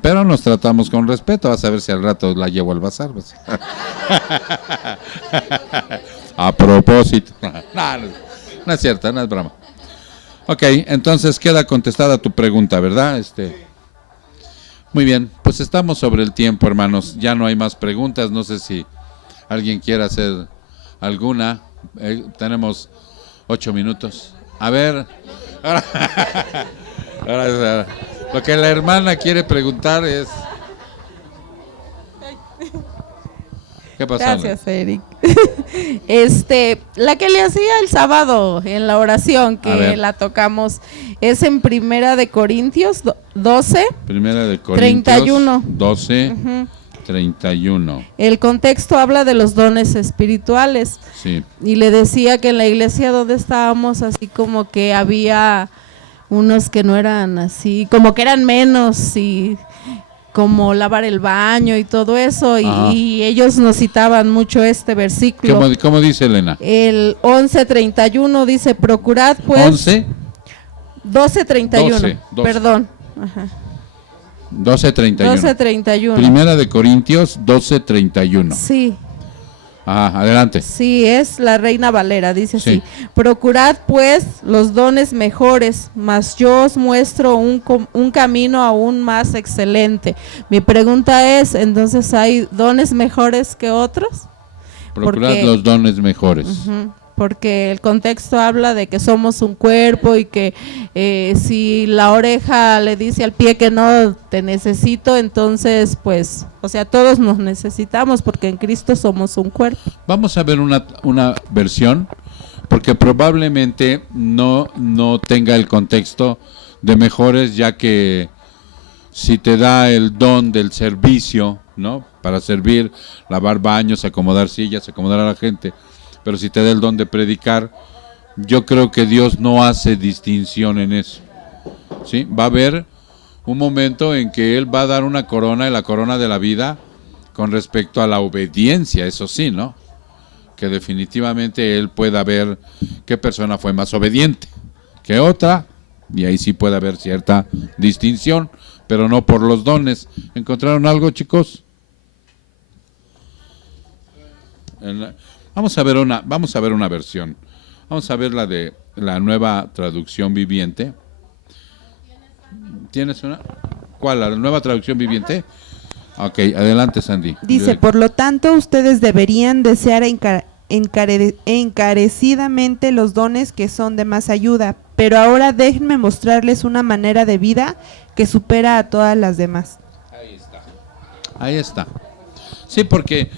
pero nos tratamos con respeto. Vas a ver si al rato la llevo al bazar, pues. A propósito. No es cierto, no es broma. Ok, entonces queda contestada tu pregunta, ¿verdad? Muy bien, pues estamos sobre el tiempo, hermanos. Ya no hay más preguntas. No sé si alguien quiere hacer alguna. Tenemos 8 minutos. A ver. Ahora, lo que la hermana quiere preguntar es... ¿Qué pasó? Gracias, Eric. La que le hacía el sábado en la oración, que la tocamos, es en Primera de Corintios 12. Primera de Corintios 31. 12, 31. El contexto habla de los dones espirituales. Sí. Y le decía que en la iglesia donde estábamos, así como que había unos que no eran así, como que eran menos, y como lavar el baño y todo eso, y ellos nos citaban mucho este versículo. ¿Cómo dice, Elena? El 11:31 dice, procurad pues... 11. 12:31, perdón. 12:31. Primera de Corintios 12:31. Sí. Adelante. Sí, es la Reina Valera, dice así. Procurad pues los dones mejores, mas yo os muestro un camino aún más excelente. Mi pregunta es, ¿entonces hay dones mejores que otros? Procurar porque- los dones mejores. Ujú, porque el contexto habla de que somos un cuerpo y que si la oreja le dice al pie que no te necesito, entonces pues, o sea, todos nos necesitamos porque en Cristo somos un cuerpo. Vamos a ver una versión, porque probablemente no tenga el contexto de mejores, ya que si te da el don del servicio, ¿no? Para servir, lavar baños, acomodar sillas, acomodar a la gente, pero si te da el don de predicar, yo creo que Dios no hace distinción en eso, ¿sí? Va a haber un momento en que Él va a dar una corona, la corona de la vida, con respecto a la obediencia, eso sí, ¿no? Que definitivamente Él pueda ver qué persona fue más obediente que otra, y ahí sí puede haber cierta distinción, pero no por los dones. ¿Encontraron algo, chicos? Vamos a ver una versión. Vamos a ver la de la Nueva Traducción Viviente. ¿Tienes una? ¿Cuál? ¿La Nueva Traducción Viviente? Ok, adelante, Sandy. Dice, por lo tanto, ustedes deberían desear encarecidamente los dones que son de más ayuda, pero ahora déjenme mostrarles una manera de vida que supera a todas las demás. Ahí está. Sí, porque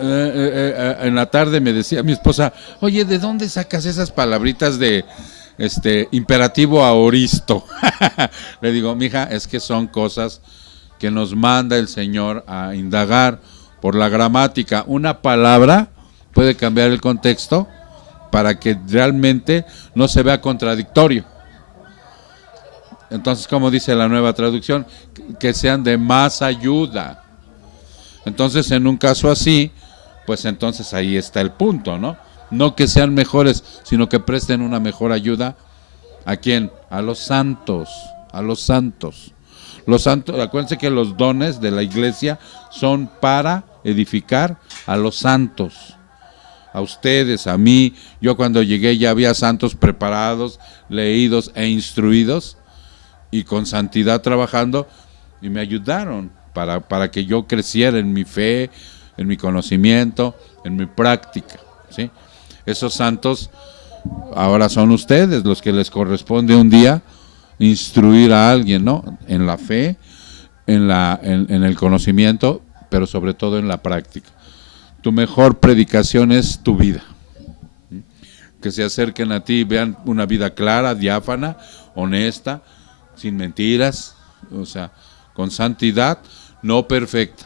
en la tarde me decía mi esposa, oye, ¿de dónde sacas esas palabritas de imperativo aoristo? Le digo, mija, es que son cosas que nos manda el Señor a indagar por la gramática. Una palabra puede cambiar el contexto para que realmente no se vea contradictorio. Entonces, como dice la Nueva Traducción, que sean de más ayuda. Entonces, en un caso así, pues entonces ahí está el punto, ¿no? No que sean mejores, sino que presten una mejor ayuda. ¿A quién? A los santos, a los santos. Los santos, acuérdense que los dones de la iglesia son para edificar a los santos. A ustedes, a mí. Yo cuando llegué ya había santos preparados, leídos e instruidos y con santidad trabajando, y me ayudaron para que yo creciera en mi fe, en mi conocimiento, en mi práctica, ¿sí? Esos santos ahora son ustedes los que les corresponde un día instruir a alguien, ¿no? En la fe, en el conocimiento, pero sobre todo en la práctica. Tu mejor predicación es tu vida. Que se acerquen a ti y vean una vida clara, diáfana, honesta, sin mentiras, o sea, con santidad, no perfecta.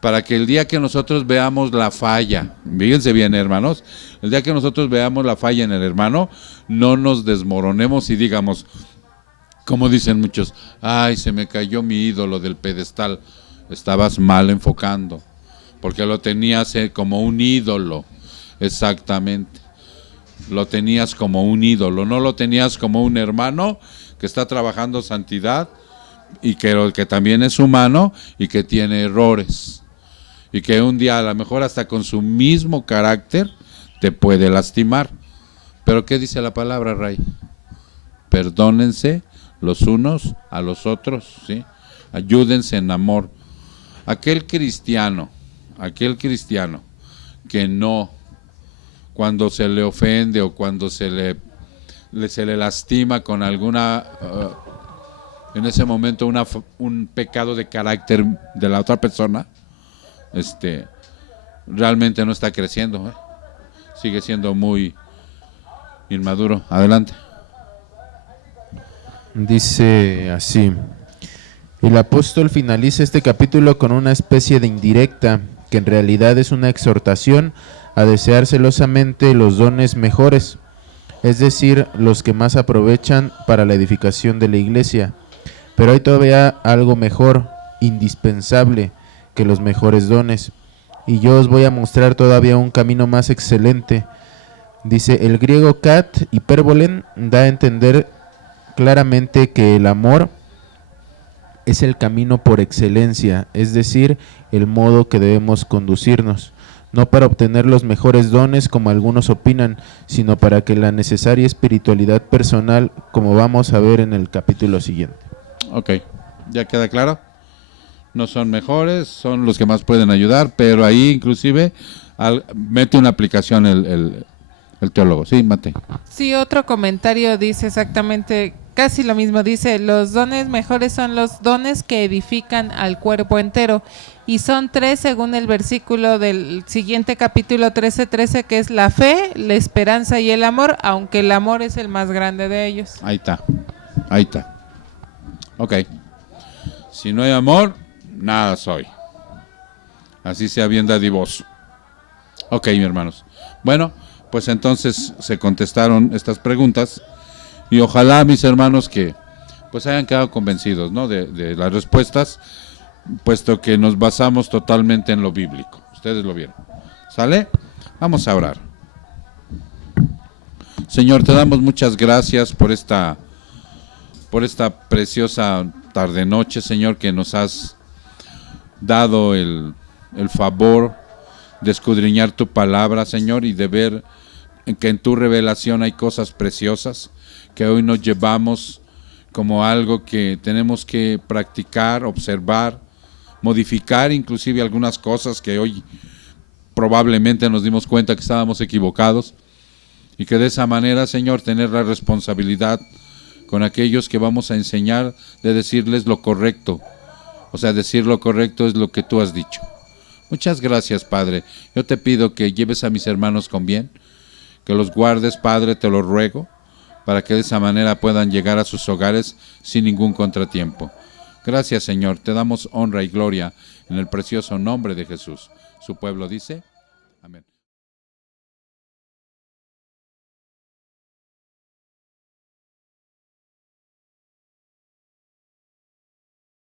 Para que el día que nosotros veamos la falla, fíjense bien, hermanos, el día que nosotros veamos la falla en el hermano, no nos desmoronemos y digamos, como dicen muchos, ay, se me cayó mi ídolo del pedestal. Estabas mal enfocando, porque lo tenías como un ídolo, exactamente. Lo tenías como un ídolo, no lo tenías como un hermano que está trabajando santidad y que también es humano y que tiene errores. Y que un día a lo mejor hasta con su mismo carácter te puede lastimar. Pero ¿qué dice la palabra, Ray? Perdónense los unos a los otros, ¿sí? Ayúdense en amor. Aquel cristiano que no, cuando se le ofende o cuando se le lastima con alguna, en ese momento un pecado de carácter de la otra persona, realmente no está creciendo, sigue siendo muy inmaduro. Adelante. Dice así: el apóstol finaliza este capítulo con una especie de indirecta, que en realidad es una exhortación a desear celosamente los dones mejores, es decir, los que más aprovechan para la edificación de la iglesia. Pero hay todavía algo mejor, indispensable, que los mejores dones, y yo os voy a mostrar todavía un camino más excelente. Dice, el griego kat hipérbolen da a entender claramente que el amor es el camino por excelencia, es decir, el modo que debemos conducirnos, no para obtener los mejores dones como algunos opinan, sino para que la necesaria espiritualidad personal, como vamos a ver en el capítulo siguiente. Ok, ¿ya queda claro? no son mejores, son los que más pueden ayudar, pero ahí inclusive mete una aplicación el teólogo. Sí, Mate. Sí, otro comentario dice exactamente casi lo mismo. Dice, los dones mejores son los dones que edifican al cuerpo entero. Y son 3 según el versículo del siguiente capítulo 13:13, que es la fe, la esperanza y el amor, aunque el amor es el más grande de ellos. Ahí está. Ok. Si no hay amor, nada soy. Así sea bien dadivoso. Ok, mis hermanos. Bueno, pues entonces se contestaron estas preguntas y ojalá, mis hermanos, que pues hayan quedado convencidos, ¿no? de las respuestas, puesto que nos basamos totalmente en lo bíblico. Ustedes lo vieron. ¿Sale? Vamos a orar. Señor, te damos muchas gracias por esta preciosa tarde-noche, Señor, que nos has dado el favor de escudriñar tu palabra, Señor, y de ver que en tu revelación hay cosas preciosas que hoy nos llevamos como algo que tenemos que practicar, observar, modificar, inclusive algunas cosas que hoy probablemente nos dimos cuenta que estábamos equivocados, y que de esa manera, Señor, tener la responsabilidad con aquellos que vamos a enseñar de decirles lo correcto. O sea, decir lo correcto es lo que tú has dicho. Muchas gracias, Padre. Yo te pido que lleves a mis hermanos con bien, que los guardes, Padre, te lo ruego, para que de esa manera puedan llegar a sus hogares sin ningún contratiempo. Gracias, Señor. Te damos honra y gloria en el precioso nombre de Jesús. Su pueblo dice, amén.